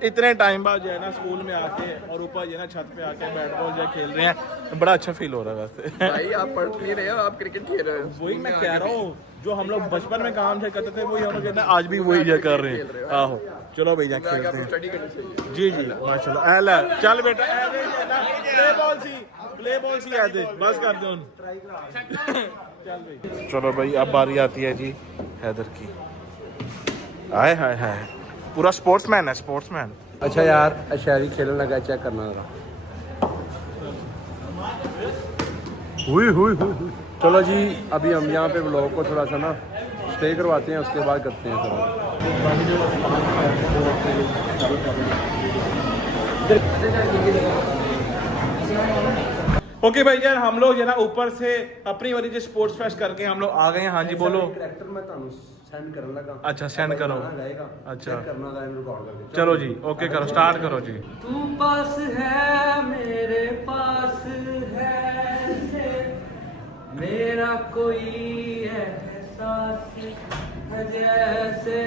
इतने टाइम बाद जो है ना स्कूल में आके और ऊपर जो है ना छत पे आके बैट बॉल जो है खेल रहे हैं, बड़ा अच्छा फील हो रहा है वैसे। भाई आप पढ़ नहीं रहे हो, आप क्रिकेट खेल रहे हो। वही मैं कह रहा हूँ, जो हम लोग बचपन में काम जो करते थे वही हम लोग जो है ना आज भी वही जो कर रहे हैं। आहो चलो भैया खेलते हैं। स्टडी करनी चाहिए। जी जी माशाल्लाह। ऐला चल बेटा ऐसे ही है ना, प्ले बॉल सी आते बस कर दो। चल भाई चलो भाई अब बारी आती है जी हैदर की। हाय हाय हाय पूरा स्पोर्ट्समैन है, स्पोर्ट्समैन। अच्छा यार शहरी खेलने लगा, चेक करना जरा। हुई चलो जी अभी हम यहाँ पे व्लॉग को थोड़ा सा ना स्टे करवाते हैं, उसके बाद करते हैं थोड़ा। ओके भाई यार हम लोग जो है ना ऊपर से अपनी वाली जो स्पोर्ट्स फेस्ट करके हम लोग आ गए हैं। हाँ जी बोलो। करैक्टर मैं ਤੁਹਾਨੂੰ सेंड करने लगा। अच्छा सेंड करो। अच्छा अच्छा करना था रिकॉर्ड करके। चलो जी ओके करो, स्टार्ट करो जी। तू पास है मेरे पास है से मेरा कोई एहसास है जैसे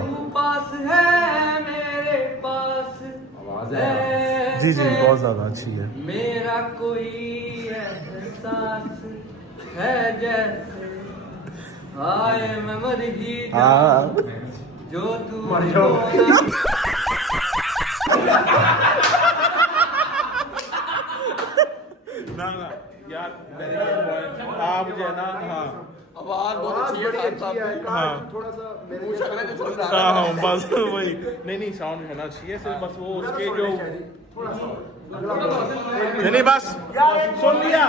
तू पास है मेरे पास है जी जी बहुत ज्यादा अच्छी है। मेरा कोई एहसास है जैसे हाय मैं मर ही जाऊं जो तू ना यार आप जो है ना हाँ आवाज बहुत अच्छी है। हाँ थोड़ा सा मेरे मुंह शक्ल में चल रहा है। हाँ बस वही नहीं साउंड होना चाहिए सिर्फ बस वो उसके जो नहीं बस सुन लिया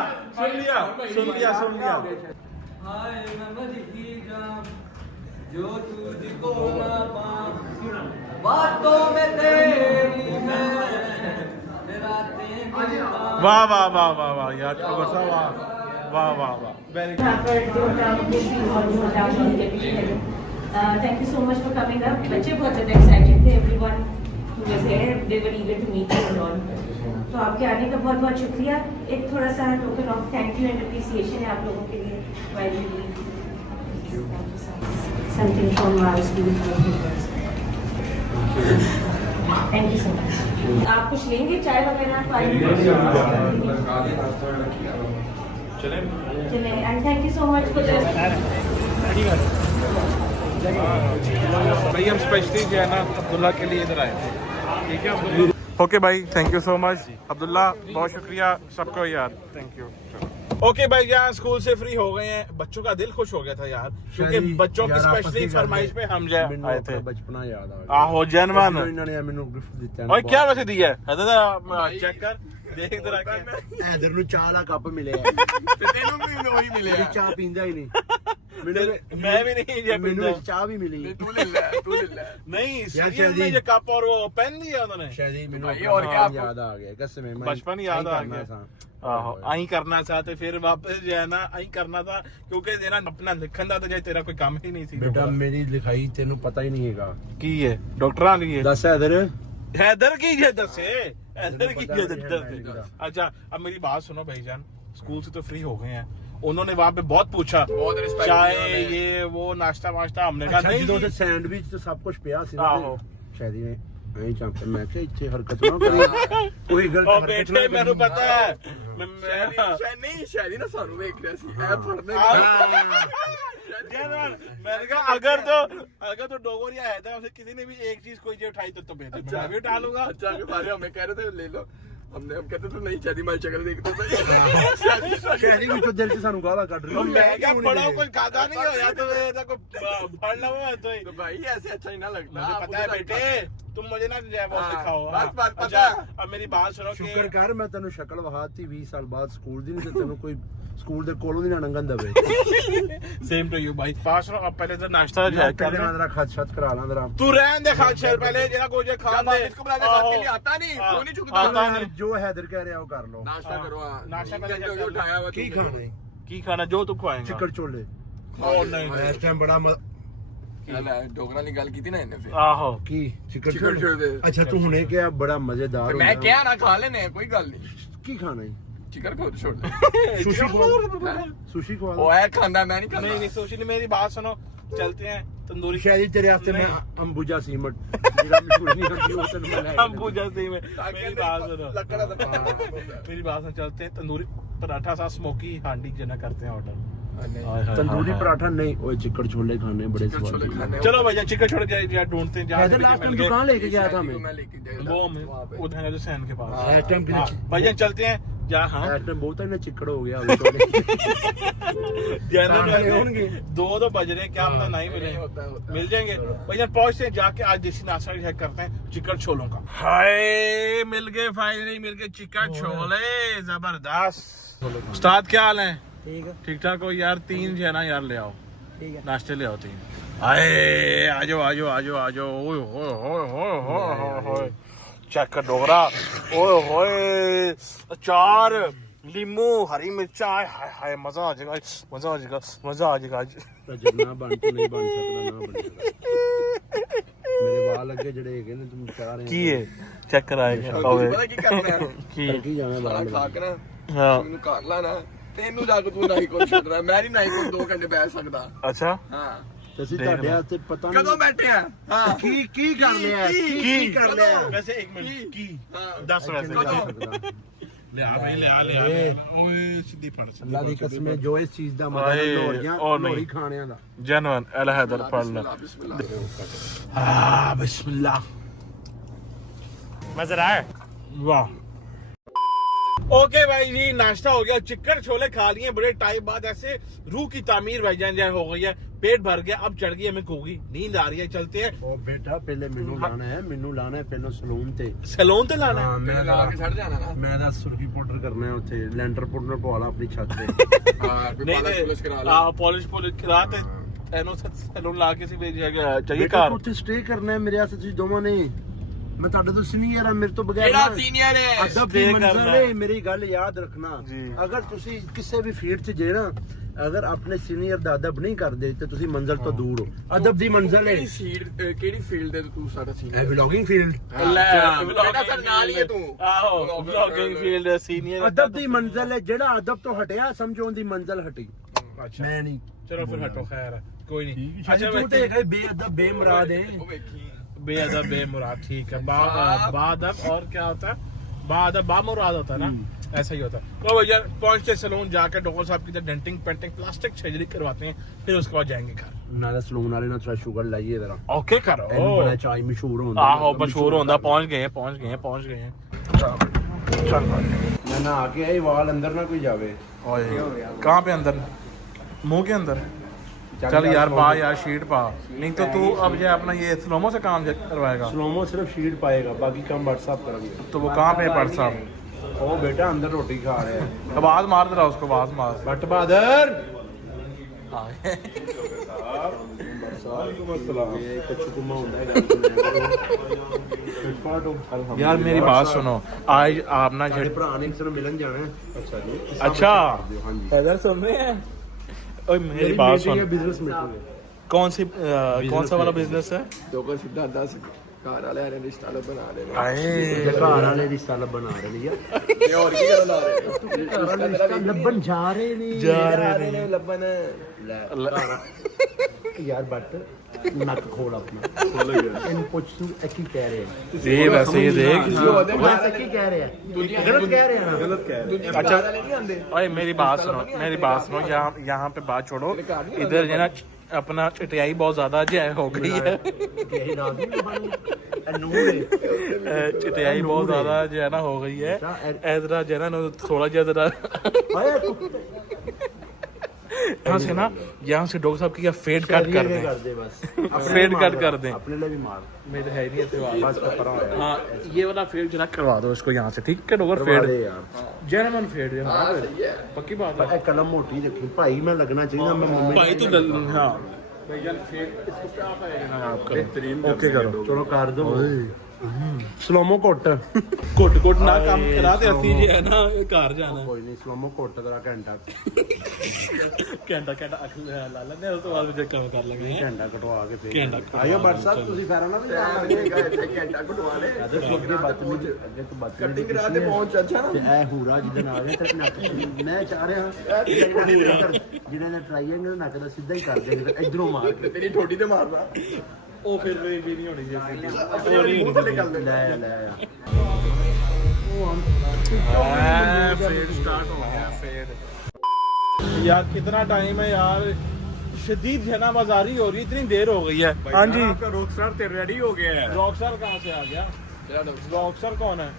हाय मैं मर ही जाऊं जो तुझको ना पाऊं बातों में तेरी है रातें वाह वाह वाह वाह वाह यार छोटा सा वाह वाह वाह वाह वेरी यहाँ पर जो thank you so much for coming up. बच्चे बहुत ज़्यादा एक्साइटेड थे, everyone who was here they were eager to meet you all. तो आपके आने का बहुत बहुत शुक्रिया। एक थोड़ा सा token of thank you and appreciation है आप लोगों के लिए। While you leave something from our school. Thank you so much. आप कुछ लेंगे चाय वगैरह? चले and thank you so much for this. भाई हम स्पेशली जो है ना अब्दुल्ला के लिए इधर आए थे। ठीक है ओके भाई thank you so much Abdullah, बहुत शुक्रिया सबको यार, थैंक यू। ओके भाई यार स्कूल से फ्री हो गए हैं, बच्चों का दिल खुश हो गया था यार क्योंकि बच्चों की स्पेशली फरमाइश पे हम जो आए थे। बचपना याद आ गया। आहो जनवन इन्होंने मैंने गिफ्ट दिता और क्या वैसे दिया है चेक कर देख इधर आके। हैदर ਨੂੰ ਚਾਹ ਦਾ ਕੱਪ ਮਿਲਿਆ ਤੇ ਤੈਨੂੰ ਵੀ ਉਹੀ ਮਿਲਿਆ। ਚਾਹ ਪੀਂਦਾ ਹੀ ਨਹੀਂ मैं भी नहीं ये ਮੈਨੂੰ ਚਾਹ ਵੀ ਮਿਲੀ। तू ले ले। नहीं यार सीरियल शायद में ही- ये कप और वो पेन दिया उन्होंने। शायद ही ਮੈਨੂੰ भाई, और क्या आपको- याद आ गया कसम है बचपन याद आ गया। आहो आई करना चाहते फिर वापस जो है ना आई करना था क्योंकि देना अपना लिखन था तो जे तेरा कोई काम ही नहीं सी। बेटा मेरी लिखाई तेनू पता ही नहीं हैगा। की है डॉक्टरां की है दस हैदर हैदर की है दसे हैदर की पता है नहीं है दसे। अच्छा अब मेरी बात सुनो भाईजान, स्कूल से तो फ्री हो गए हैं, उन्होंने वहाँ पे बहुत पूछा बहुत रिस्पेक्ट चाय ये वो नाश्ता वाश्ता, हमने कहा नहीं ਜਦੋਂ जी। ਤੇ ਸੈਂਡਵਿਚ ਤੇ ਸਭ ਕੁਝ ਪਿਆ ਸੀ ਆਹੋ। ਸ਼ਾਇਦ ਹੀ ਐਂ ਚਾਂਪੇ ਮੈਂ ਕਿਹਾ ਇੱਥੇ ਹਰਕਤ ਨਾ ਕਰੀ ਕੋਈ ਗਲਤ ओ ਹਰਕਤ बेटे ਨਾ मेनू ਕਰੀ। पता है शायद ही ना सानू देख रहा सी ऐ पढ़ने मैंने कहा अगर तो डोगरिया है तो किसी ने भी एक चीज कोई जो उठाई तो बेटे मैं भी उठा लूंगा। अच्छा के बारे हमें कह रहे थे ले लो, हमने हम कहते थे नहीं शादी मारी शक्ल देखते थे। ਸ਼ਹਿਰੀ ਵਿੱਚੋਂ ਦਿਲ 'ਚ ਸਾਨੂੰ ਗਾਲਾਂ ਕੱਢ ਰਹੀ मैं क्या पढ़ा कुछ खाता नहीं हो या तो मेरा को पढ़ लो तो तो भाई ऐसे अच्छा ही ना लगता। मुझे पता है बेटे तुम मुझे ना जो है वो हाँ, सिखाओ। बस बात पता अच्छा है। अब मेरी बात सुनो कि ਸ਼ੁਕਰ ਕਰ ਮੈਂ ਤੈਨੂੰ ਸ਼ਕਲ ਵਹਾਤੀ 20 ਸਾਲ ਬਾਅਦ ਸਕੂਲ ਦੀ ਨਹੀਂ ਤੇ ਤੈਨੂੰ ਕੋਈ ਸਕੂਲ ਦੇ ਕੋਲੋਂ ਦੀ ਨਾ ਲੰਘਣ ਦਵੇ। सेम टू यू भाई। बात सुनो अब पहले तो नाश्ता जो है ਪਹਿਲੇ ਮੈਂ ਤੇਰਾ ਖਤ ਛਤ करा ਲਾਂ जरा। तू रहन दे खाद शहर पहले जरा कोई जो खान दे इसको बुला के साथ के लिए आता नहीं, फोन ही चुकता आता नहीं। जो हैदर कह रहा है वो कर लो। नाश्ता करो। हाँ, नाश्ता ठीक है, पहले जो उठाया हुआ ਕੀ तुमने। ਖਾਣਾ है? की खाना जो तू खुआएगा चिकन छोले। ओ नहीं इस टाइम बड़ा ਲੈ ਡੋਗਰਾ ਦੀ ਗੱਲ ਕੀਤੀ ਨਾ ਇਹਨੇ ਫਿਰ। आहो की चिकन चिकन छोले। छोले। अच्छा तू हुने क्या बड़ा मजेदार ਮੈਂ होगा। ਕਿਹਾ ਨਾ ਖਾ ਲੈਨੇ ਕੋਈ ਗੱਲ ਨਹੀਂ। की खाना है? चिकन को छोड़ दे। सुशी खवा सुशी खवा ਉਹ ਐ ਖਾਂਦਾ ਮੈਂ ਨਹੀਂ नहीं ਖਾਂਦਾ। नहीं सोशली मेरी बात सुनो चलते हैं तंदूरी शायद तेरे वास्ते मैं अंबुजा सीमेंट मेरा मशहूर नहीं करती वो तन मैं अंबुजा से में मेरी बात सुनो ਲੱਕੜਾ ਦਾ मेरी बात सुन चलते हैं तंदूरी पराठा सा स्मोकी हांडी जना करते हैं ऑर्डर तंदूरी पराठा नहीं वो चिकन छोले खाने बड़े स्वाद चलो भैया चिकन छोड़ के या ढूंढते हैं जहाँ से लास्ट मिल टाइम गए। दुकान लेके गया था मैं मैं लेके जाएगा वो उधर है जो सैन के पास आइटम भी हाँ, भैया चलते हैं जा हाँ आइटम बहुत है ना चिकड़ हो गया अभी छोले होंगे 2 बज रहे हैं, क्या पता नहीं मिले मिल जाएंगे भैया पहुंचते हैं जाके आज देसी नाश्ता चेक करते हैं चिकन छोलों का हाय मिल गए फाइनली मिल गए चिकन छोले जबरदस्त उस्ताद क्या हाल है ठीक ठाक हो यार 3 जो है ना यार ले आओ नाश्ते ले आओ 3 आए आजो आजो आजो आजो ओए होए होए होए होए होए चेक कर डोगरा ओए होए अचार लीमू हरी मिर्चा हाय हाय मजा आ जाएगा मजा आ जाएगा मजा आ जाएगा आज जितना बन तो नहीं बन सकता ना बनेगा मेरे वाल अगे जड़े हैगे ने तुम चाह रहे की है चेक कराएगा ओए ਪਤਾ ਕੀ ਕਰਨਾ ਹੈ की की जाना ਸਾਰਾ वाल ਖਾ ਕੇ ਨਾ हां ਮੈਨੂੰ ਕਰ ਲਾਣਾ ਤੈਨੂੰ ਜਾ ਕੇ ਤੂੰ ਨਹੀਂ ਕੋਈ ਛੱਡਣਾ ਮੈਂ ਨਹੀਂ ਨਹੀਂ ਕੋਈ 2 ਘੰਟੇ ਬੈਠ ਸਕਦਾ अच्छा ਹਾਂ ਤੁਸੀਂ ਤੁਹਾਡੇ ਵਾਸਤੇ ਪਤਾ ਨਹੀਂ ਕਦੋਂ ਬੈਠੇ ਆ ਹਾਂ ਕੀ ਕਰ ਲਿਆ ਕੀ ਕਰ ਲਿਆ वैसे 1 मिनट की ਹਾਂ 10 वैसे ले आ भाई ले आ ओए सीधी फड़ ਅੱਲਾ ਦੀ ਕਸਮ ਹੈ ਜੋ ਇਸ ਚੀਜ਼ ਦਾ ਮਜ਼ਾ ਹਾਏ, ਲੋਰੀਆਂ ਉਹ ਨਹੀਂ। ਲੋਰੀ ਖਾਣਿਆਂ ਦਾ जनवन अल हैदर पढ़ ला ਬਿਸਮਿਲ੍ਲਾ बिस्मिल्लाह मजा आया वाह ओके भाई जी नाश्ता हो गया चिकन छोले खा लिए बड़े टाइम बाद ऐसे रूह की तामीर भाईजान जैसे हो गई है पेट भर गया अब चढ़ गई हमें कोगी नींद आ रही है चलते हैं ਉਹ ਬੇਟਾ ਪਹਿਲੇ ਮੈਨੂੰ ਲਾਣਾ ਹੈ ਪਹਿਲਾਂ ਸਲੂਨ ਤੇ सैलून ਤੇ ਲਾਣਾ है ਮੈਂ ਲਾ ਕੇ ਛੱਡ ਜਾਣਾ ਨਾ ਮੈਂ ਦਾ ਸੁਰਖੀ ਪਾਊਡਰ ਕਰਨਾ ਹੈ ਉੱਥੇ ਲੈਂਟਰ ਪਾਊਡਰ ਪਵਾ ਲਾ ਆਪਣੀ ਛੱਤ ਤੇ ਹਾਂ ਕੋਈ नहीं ਪਾਲਿਸ਼ ਪੁਲਿਸ਼ ਕਰਾ नहीं ਲਾ पॉलिश करा ते एनो सैलून ला के सी भेज चाहिए ਬੇਟਾ कार ਤੂੰ ਉੱਥੇ ਸਟੇ ਕਰਨਾ ਹੈ ਮੇਰੇ ਵਾਸਤੇ ਤੁਸੀਂ ਦੋਵਾਂ ਨੇ ਮੈਂ ਤੁਹਾਡੇ ਤੋਂ ਸੀਨੀਅਰ ਆ ਮੇਰੇ ਤੋਂ ਬਗੈਰ ਕਿਹੜਾ ਨਾ- ਸੀਨੀਅਰ ਹੈ ਅਦਬ stay ਦੀ ਮੰਜ਼ਲ ਕਰਨਾ ਹੈ ਹੈ। ਮੇਰੀ ਗੱਲ ਯਾਦ ਰੱਖਣਾ ਜੀ। ਅਗਰ ਤੁਸੀਂ ਕਿਸੇ ਵੀ ਫੀਲਡ 'ਚ ਜੇ ਨਾ ਅਗਰ ਆਪਣੇ ਸੀਨੀਅਰ ਦਾ ਅਦਬ ਨਹੀਂ ਕਰਦੇ ਤੇ ਤੁਸੀਂ ਮੰਜ਼ਲ ਤੋਂ ਦੂਰ ਹੋ ਅਦਬ ਦੀ ਮੰਜ਼ਲ ਹੈ ਕਿਹੜੀ ਫੀਲਡ ਦੇ ਤੂੰ ਸਾਡਾ ਸੀਨੀਅਰ ਇਹ ਵਲੌਗਿੰਗ ਫੀਲਡ ਬੇਟਾ ਸਰ ਨਾਲ ਹੀ ਹੈ ਤੂੰ ਆਹੋ ਵਲੌਗਿੰਗ ਫੀਲਡ ਸੀਨੀਅਰ ਅਦਬ ਦੀ ਮੰਜ਼ਲ ਹੈ ਜਿਹੜਾ ਅਦਬ ਤੋਂ ਹਟਿਆ ਸਮਝੋ ਉਹਦੀ ਮੰਜ਼ਲ ਹਟੀ अच्छा ਮੈਂ ਨਹੀਂ चलो फिर हटो खैर है कोई नहीं ਅੱਛਾ ਤੂੰ ਤੇ ਹੈਗਾ ਬੇਅਦਬ ਬੇਮੁਰਾਦ ਹੈ ਉਹ ਵੇਖੀ बेअदब बेमुराद ठीक है बादब और क्या होता है बादब बामुराद होता है ना ऐसा ही होता है तो भैया पहुंचते सैलून जाकर डॉक्टर साहब की डेंटिंग पेंटिंग प्लास्टिक सर्जरी करवाते हैं फिर उसके बाद जाएंगे घर ਨਾਲੇ ਸਲੂਨ ਵਾਲੇ ਨਾਲ ਥੋੜਾ ਸ਼ੂਗਰ ਲਾਈਏ ਜ਼ਰਾ ओके करो ਇਹਨੂੰ ਬੜਾ ਚਾਈ ਮਸ਼ਹੂਰ ਹੁੰਦਾ आहो मशहूर होता पहुंच गए हैं चल भाई ਮੈਂ ਨਾ ਆ ਕੇ ਆਏ ਵਾਲ ਅੰਦਰ ਨਾ ਕੋਈ ਜਾਵੇ कहाँ पे अंदर मुंह के अंदर चल यार पा यार शीट पा नहीं तो तू अब जो अपना ये स्लोमो से काम करवाएगा ਸਲੋਮੋ ਸਿਰਫ ਸ਼ੀਟ ਪਾਏਗਾ ਬਾਕੀ ਕੰਮ WhatsApp ਕਰਾਂਗੇ तो वो कहाँ पे पड़ साहब ਉਹ ਬੇਟਾ ਅੰਦਰ ਰੋਟੀ ਖਾ ਰਿਹਾ ਹੈ आवाज मार दे रहा उसको आवाज मार ਬੱਟ ਬਹਾਦਰ ਵਾਲੇਕੁਮ अस्सलाम ਇਹ ਕੱਚੂ ਕੁਮਾ ਹੁੰਦਾ ਹੈ यार मेरी बात सुनो आज आप ना ਸਾਡੇ ਭਰਾ ਨੇ ਕਿਸੇ ਨੂੰ ਮਿਲਣ ਜਾਣਾ ਹੈ ਅੱਛਾ ਜੀ अच्छा ਹਾਂਜੀ इधर सुन रहे हैं ओए मेरी बात सुन ਬਿਜ਼ਨਸ ਮੀਟਿੰਗ कौन सी कौन सा वाला बिजनेस है ਲੋਕਾਂ ਸਿੱਧਾ 10 ਘਰ ਵਾਲਿਆਂ ਨੇ ਰਿਸ਼ਤਾ ਬਣਾ ਰਹੇ ਨੇ आए ਘਰ ਵਾਲੇ ਰਿਸ਼ਤਾ ਲੱਭਣ ਆ ਰਹੇ ਨੇ ਯਾਰ ਤੇ ਹੋਰ ਕੀ ਕਰਨ ਆ ਰਹੇ ਰਿਸ਼ਤਾ ਲੱਭਣ ਜਾ ਰਹੇ ਨੇ ਨੇ ਲੱਭਣ ਯਾਰ ਬੱਟ ਨੱਕ ਖੋਲ ਆਪਣਾ ਇਹਨੂੰ ਪੁੱਛ ਤੂੰ ਇਹ ਕੀ ਕਹਿ ਰਿਹਾ ये वैसे ये देख ਵੈਸੇ ਕੀ ਕਹਿ ਰਿਹਾ ਗਲਤ ਕਹਿ ਰਿਹਾ ਨਾ ਗਲਤ ਕਹਿ ਰਿਹਾ अच्छा ਨਹੀਂ ਆਉਂਦੇ ओए मेरी बात सुनो यहाँ पे बात छोड़ो इधर जो है ना अपना चटियाई बहुत ज्यादा जो है हो गई है ਇਹ ਰਾਤ ਨੂੰ ਨੂਰ ਹੈ चटियाई बहुत ज्यादा जो है ना हो गई है ऐसा जो है ना थोड़ा ज्यादा यहाँ से ना यहाँ से डॉक्टर साहब की फेड कट कर दें कर दे बस फेड कट कर दें अपने लिए भी मार मेरे है नहीं ऐसे वाला बस कपड़ा होया हाँ ये वाला फेड जो ना करवा दो इसको यहाँ से ठीक है डॉक्टर फेड यार जेनमन फेड जो है पक्की बात है ਇਹ ਕਲਮ ਮੋਟੀ ਦੇਖੀ ਭਾਈ ਮੈਂ ਲੱਗਣਾ ਚਾਹੀਦਾ ਮੈਂ ਮੰਮੀ भाई तो हाँ भैया फेड इसको क्या पाएगा आप करो ओके करो ਚਲੋ ਕਰ ਦੋ ਸਲੋਮੋ ਘੁੱਟ ਘੁੱਟ ਨਾ ਕੰਮ ਕਰਾ ਤੇ ਅਸੀਂ ਜੇ ਹੈ ਨਾ ਘਰ ਜਾਣਾ ਕੋਈ ਨਹੀਂ ਸਲੋਮੋ ਘੁੱਟ ਤੇਰਾ ਘੰਟਾ ਘੰਟਾ ਅੱਖ ਲਾ ਲੈਂਦੇ ਉਸ ਤੋਂ ਬਾਅਦ ਵਿੱਚ ਕੰਮ ਕਰ ਲਾਂਗੇ ਘੰਟਾ ਕਟਵਾ ਕੇ ਫੇਰ ਘੰਟਾ ਆਇਓ WhatsApp ਤੁਸੀਂ ਫੇਰ ਨਾ ਵੀ ਘੰਟਾ ਘਟਵਾ ਲੈ ਅੱਗੇ ਬਦਤਮੀਜ਼ ਅੱਗੇ ਤੋਂ ਕਟਿੰਗ ਕਰਾ ਤੇ ਪਹੁੰਚ ਅੱਛਾ ਨਾ ਤੇ ਇਹ ਹੂਰਾ ਜਿੱਦਣ ਆ ਗਿਆ ਤੇ ਨੱਕ ਮੈਂ ਚਾਹ ਰਿਹਾ ਜਿਹਨਾਂ ਨੇ ਟ੍ਰਾਈਐਂਗਲ ਨੱਕ ਦਾ ਸਿੱਧਾ ਹੀ ਕਰ ਦੇਗੇ ਤੇ ਇਧਰੋਂ ਮਾਰ ਕੇ ਤੇਰੀ ਠੋਡੀ ਤੇ ਮਾਰਦਾ ਉਹ ਫਿਰ ਵੀ ਨਹੀਂ ਹੋਣੀ ਆਪਣੇ ਮੂੰਹ ਥੱਲੇ ਕਰ ਲੈ ਲੈ फेड स्टार्ट हो गया फेड यार कितना टाइम है यार शदीद जनाबाजारी हो रही है इतनी देर हो गई है हाँ जी आपका रॉकस्टार ते रेडी हो गया है रॉकस्टार कहाँ से आ गया रॉकस्टार कौन है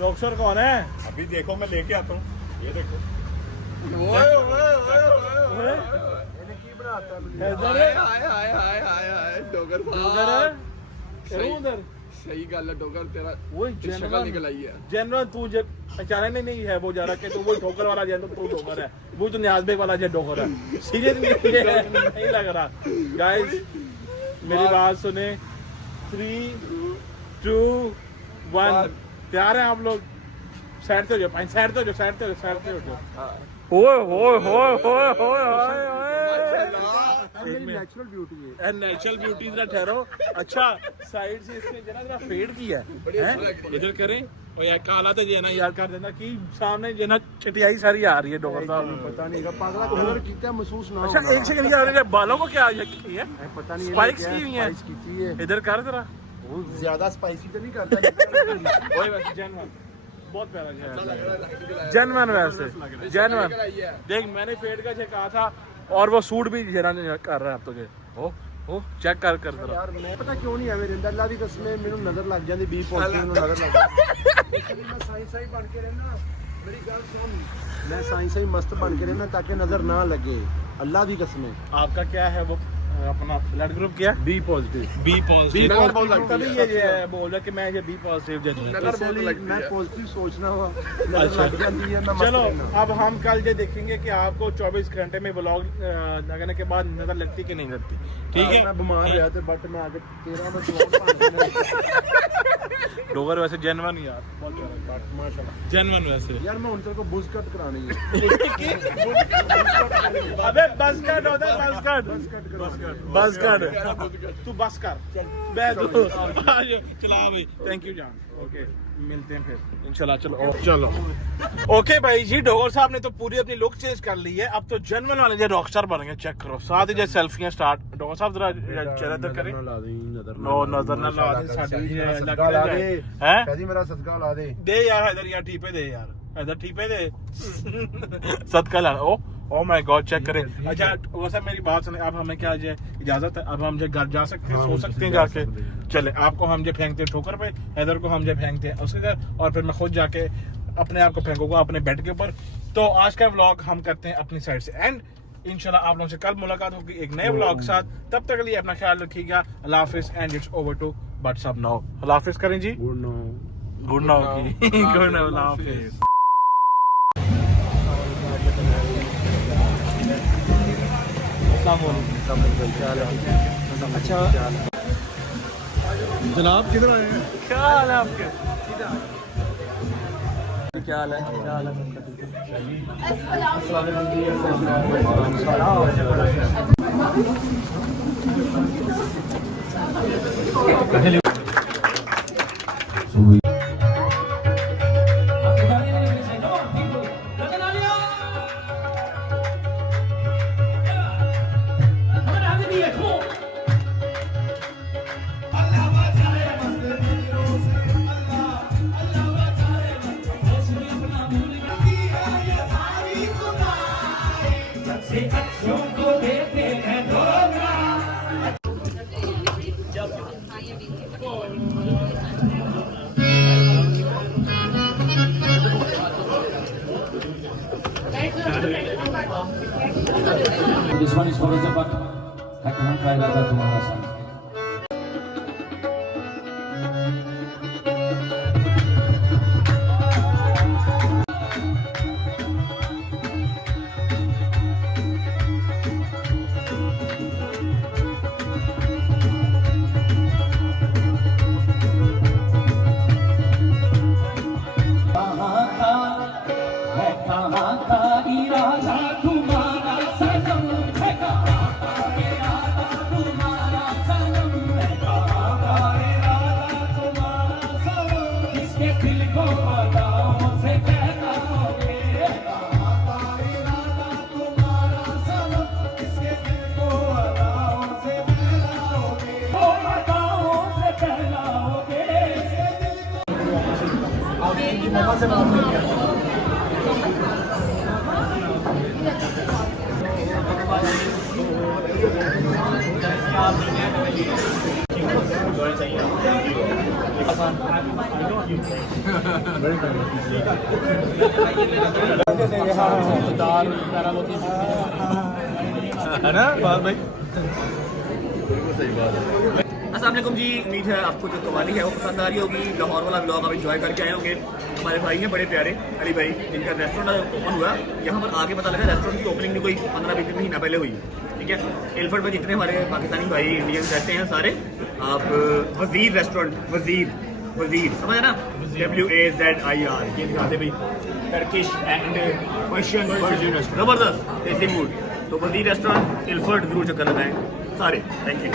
रॉकस्टार कौन है अभी देखो मैं लेके आता हूँ ये देखो डोगर उधर सही गल है डोगर तेरा वही शक्ल निकल आई है जनरल तू जब अचानक नहीं है वो जा रहा कि तू वो ठोकर वाला जैन तू ठोकर है वो तो न्याजबेग वाला जैन ठोकर है सीरियस नहीं लग रहा गाइस मेरी बात सुने 3 2 1 तैयार हैं आप लोग साइड से हो जाओ साइड से हो जाओ साइड से हो जाओ ओए नेचुरल ब्यूटी है नेचुरल ब्यूटी जरा ठहरो अच्छा साइड से इसने जरा फेड किया है इधर करें और यार काला तो जे ना यार कर देना कि सामने जे ना चटियाई सारी आ रही है डॉक्टर साहब पता नहीं का पागला कलर कितना महसूस ना अच्छा एक सेकंड यार ये बालों को क्या की है पता नहीं स्पाइक्स की हुई है की है इधर कर जरा वो ज्यादा स्पाइसी तो नहीं करता वही वैसे जेन्युइन बहुत प्यारा जेन्युइन वैसे जेन्युइन देख मैंने फेड का चेक कहा था और वो सूट भी जरा कर रहा है अब तुझे ओ चेक कर जरा यार मैं पता क्यों नहीं है मेरे अंदर अल्लाह दी कसम मेनू नजर लग जाती बी पॉजिटिव ਨੂੰ नजर लग जाती मैं साइंस ही बन के रहना मेरी गल सुन मैं साइंस ही मस्त बन के रहना ताकि नजर ना लगे अल्लाह दी कसम आपका क्या है वो अपना ब्लड ग्रुप क्या बी पॉजिटिव बी पॉजिटिव लगती तभी ये बोल रहा कि मैं ये बी पॉजिटिव जेन्युइन मैं पॉजिटिव सोचना हुआ नजर लग जाती है मैं मस्त चलो रहना। अब हम कल ये देखेंगे कि आपको 24 घंटे में व्लॉग लगाने के बाद नजर लगती कि नहीं लगती ठीक है मैं बीमार रहा थे बट मैं आगे 13 में दुआ डोगर वैसे जेन्युइन यार बहुत प्यारा माशाल्लाह जेन्युइन वैसे यार मैं उन को बुज कट करानी है अबे बस कट होता है बस कट तू बस कर मैं तो चला भाई थैंक यू जान ओके मिलते हैं फिर इंशाल्लाह चलो ओके भाई जी डोगर साहब ने तो पूरी अपनी लुक चेंज कर ली है अब तो जेन्युइन वाले जो रॉकस्टार बनेंगे चेक करो साथ ही जो सेल्फियां स्टार्ट डोगर साहब जरा चेहरे तक करें नो नजर ना ला दे साडी हैं कहदी मेरा सदका ला दे यार इधर यार ठीपे दे यार इधर ठीपे दे सदका ला ओ माय गॉड चेक करें अच्छा वैसे मेरी बात सुने अब हमें क्या है इजाजत है अब हम जो घर जा सकते हैं सो सकते हैं जाके चले आपको हम जो फेंकते हैं ठोकर पे इधर को हम जो फेंकते हैं उसके घर और फिर मैं खुद जाके अपने आप को फेंकूंगा अपने बेड के ऊपर तो आज का व्लॉग हम करते हैं अपनी साइड से एंड इंशाल्लाह आप लोगों से कल मुलाकात होगी एक नए व्लॉग के साथ तब तक के लिए अपना ख्याल रखिएगा अल्लाह हाफिज and it's over to but सब नाउ अल्लाह हाफिज करें जी गुड नो गुड नाउ की गुड नाउ अल्लाह हाफिज अच्छा जनाब किधर आए हैं क्या हाल है आपके क्या हाल है This one is for the but I cannot try that tomorrow son. है ना बात भाई? अस्सलाम वालेकुम जी, उम्मीद है आपको जो कवाली है वो पसंद आ रही होगी। लाहौर वाला ब्लॉग आप एंजॉय करके आए होंगे। हमारे भाई हैं बड़े प्यारे अली भाई, जिनका रेस्टोरेंट ओपन हुआ। यहाँ पर आगे पता लगा रेस्टोरेंट की ओपनिंग भी कोई 15-20 महीना पहले हुई है, ठीक है। एलफर्ट में जितने हमारे पाकिस्तानी भाई इंडियंस रहते हैं सारे, आप वजीर रेस्टोरेंट, वजीर समझ है ना, WAZIR, ये दिखाते भाई, टर्किश एंड पर्शियन वर्जन, जबरदस्त देसी फूड। तो वजीर रेस्टोरेंट एलफर्ट जरूर चक्कर लगाएं सारे। Thank you.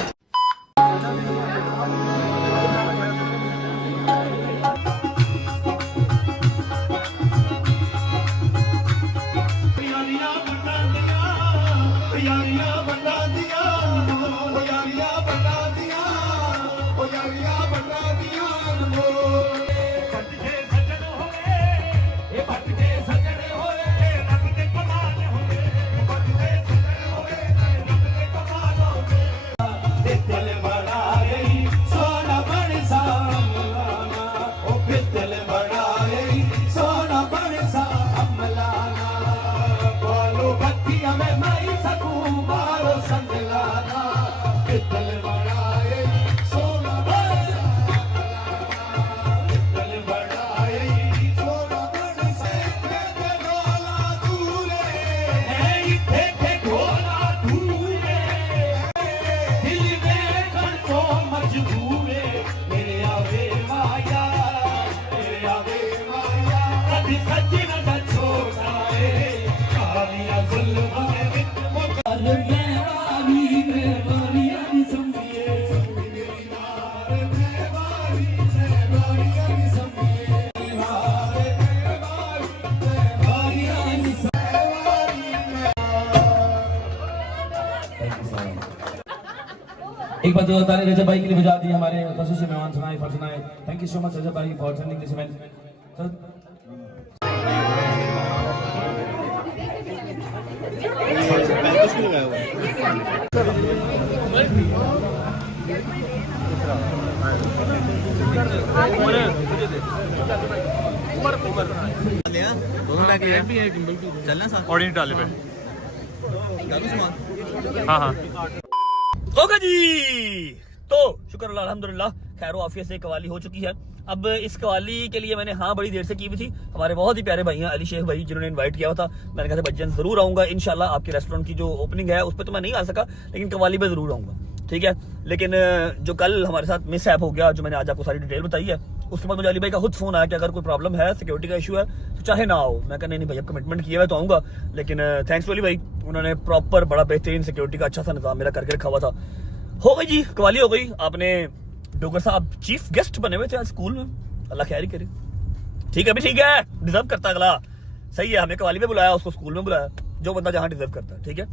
एक बार जो ताली रजब भाई के लिए बजा दी हमारे खसूसी मेहमान सुनाए फरसनाए। थैंक यू सो मच रजब भाई for turning this event. Audience डाले पे। हाँ हाँ होगा जी। तो शुक्र अल्लाह अल्हम्दुलिल्लाह खैर आफियत से कवाली हो चुकी है। अब इस कवाली के लिए मैंने हाँ बड़ी देर से की हुई थी। हमारे बहुत ही प्यारे भाई हैं अली शेख भाई, जिन्होंने इनवाइट किया हुआ था। मैंने कहा था बच्चन जरूर आऊंगा इंशाल्लाह। आपके रेस्टोरेंट की जो ओपनिंग है उस पर तो मैं नहीं आ सका, लेकिन कवाली पे जरूर आऊंगा, ठीक है। लेकिन जो कल हमारे साथ मिस ऐप हो गया, जो मैंने आज आपको सारी डिटेल बताई है, उसके बाद मुझे अली भाई का खुद फोन आया कि अगर कोई प्रॉब्लम है, सिक्योरिटी का इशू है, तो चाहे ना आओ। मैं कहने नहीं भाई, अब कमिटमेंट किया है तो आऊंगा। लेकिन थैंक्स टू अली भाई, उन्होंने प्रॉपर बड़ा बेहतरीन सिक्योरिटी का अच्छा सा निजाम मेरा करके रखा हुआ था। हो गई जी, कवाली हो गई। आपने डोगर साहब चीफ गेस्ट बने हुए थे आज स्कूल में, अल्लाह खैर ही करे। ठीक है भी, ठीक है, डिजर्व करता अगला, सही है। हमने कवाली में बुलाया, उसको स्कूल में बुलाया, जो बंदा जहाँ डिजर्व करता है, ठीक है।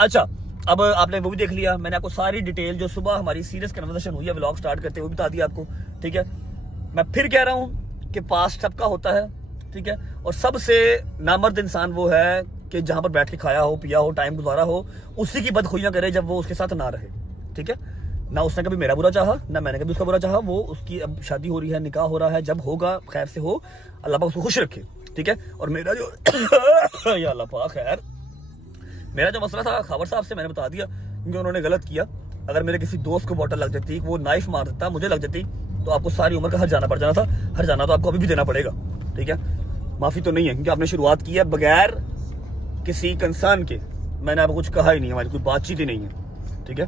अच्छा, अब आपने वो भी देख लिया, मैंने आपको सारी डिटेल जो सुबह हमारी सीरियस कन्वर्सेशन हुई है व्लॉग स्टार्ट करते हुए बता दिया आपको, ठीक है। मैं फिर कह रहा हूँ कि पास्ट सबका होता है, ठीक है। और सबसे नामर्द इंसान वो है कि जहां पर बैठ के खाया हो, पिया हो, टाइम गुजारा हो, उसी की बदखुइयां करे जब वो उसके साथ ना रहे, ठीक है। ना उसने कभी मेरा बुरा चाहा, ना मैंने कभी उसका बुरा चाहा। वो उसकी अब शादी हो रही है, निकाह हो रहा है, जब होगा खैर से हो, अल्लाह पाक उसको खुश रखे, ठीक है। और मेरा जो या अल्लाह पाक खैर, मेरा जो मसला था खावर साहब से मैंने बता दिया, क्योंकि उन्होंने गलत किया। अगर मेरे किसी दोस्त को बॉटल लग जाती, वो नाइफ मार देता, मुझे लग जाती, तो आपको सारी उम्र का हर जाना पड़ जाना था। हर जाना तो आपको अभी भी देना पड़ेगा, ठीक है। माफी तो नहीं है, क्योंकि आपने शुरुआत की है बगैर किसी कंसर्न के। मैंने आपको कुछ कहा ही नहीं, हमारी कोई बातचीत ही नहीं है, ठीक है।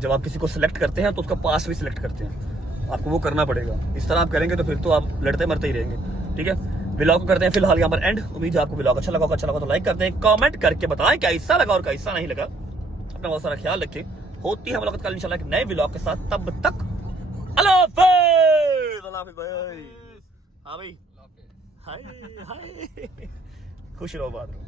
जब आप किसी को सिलेक्ट करते हैं तो उसका पास भी सिलेक्ट करते हैं, आपको वो करना पड़ेगा। इस तरह आप करेंगे तो फिर तो आप लड़ते मरते ही रहेंगे, ठीक है। व्लॉग को करते हैं फिलहाल यहाँ पर एंड। उम्मीद है आपको व्लॉग अच्छा लगा होगा। अच्छा लगा तो लाइक करते हैं, कमेंट करके बताएं क्या हिस्सा लगा और क्या हिस्सा नहीं लगा। अपना बहुत सारा ख्याल रखें। होती है मुलाकात कल इंशाल्लाह एक नए व्लॉग के साथ। तब तक अल्लाह हाफिज़। अल्लाह हाफिज़ भाई। हाँ भाई, हाय हाय, खुश रहो बाद में।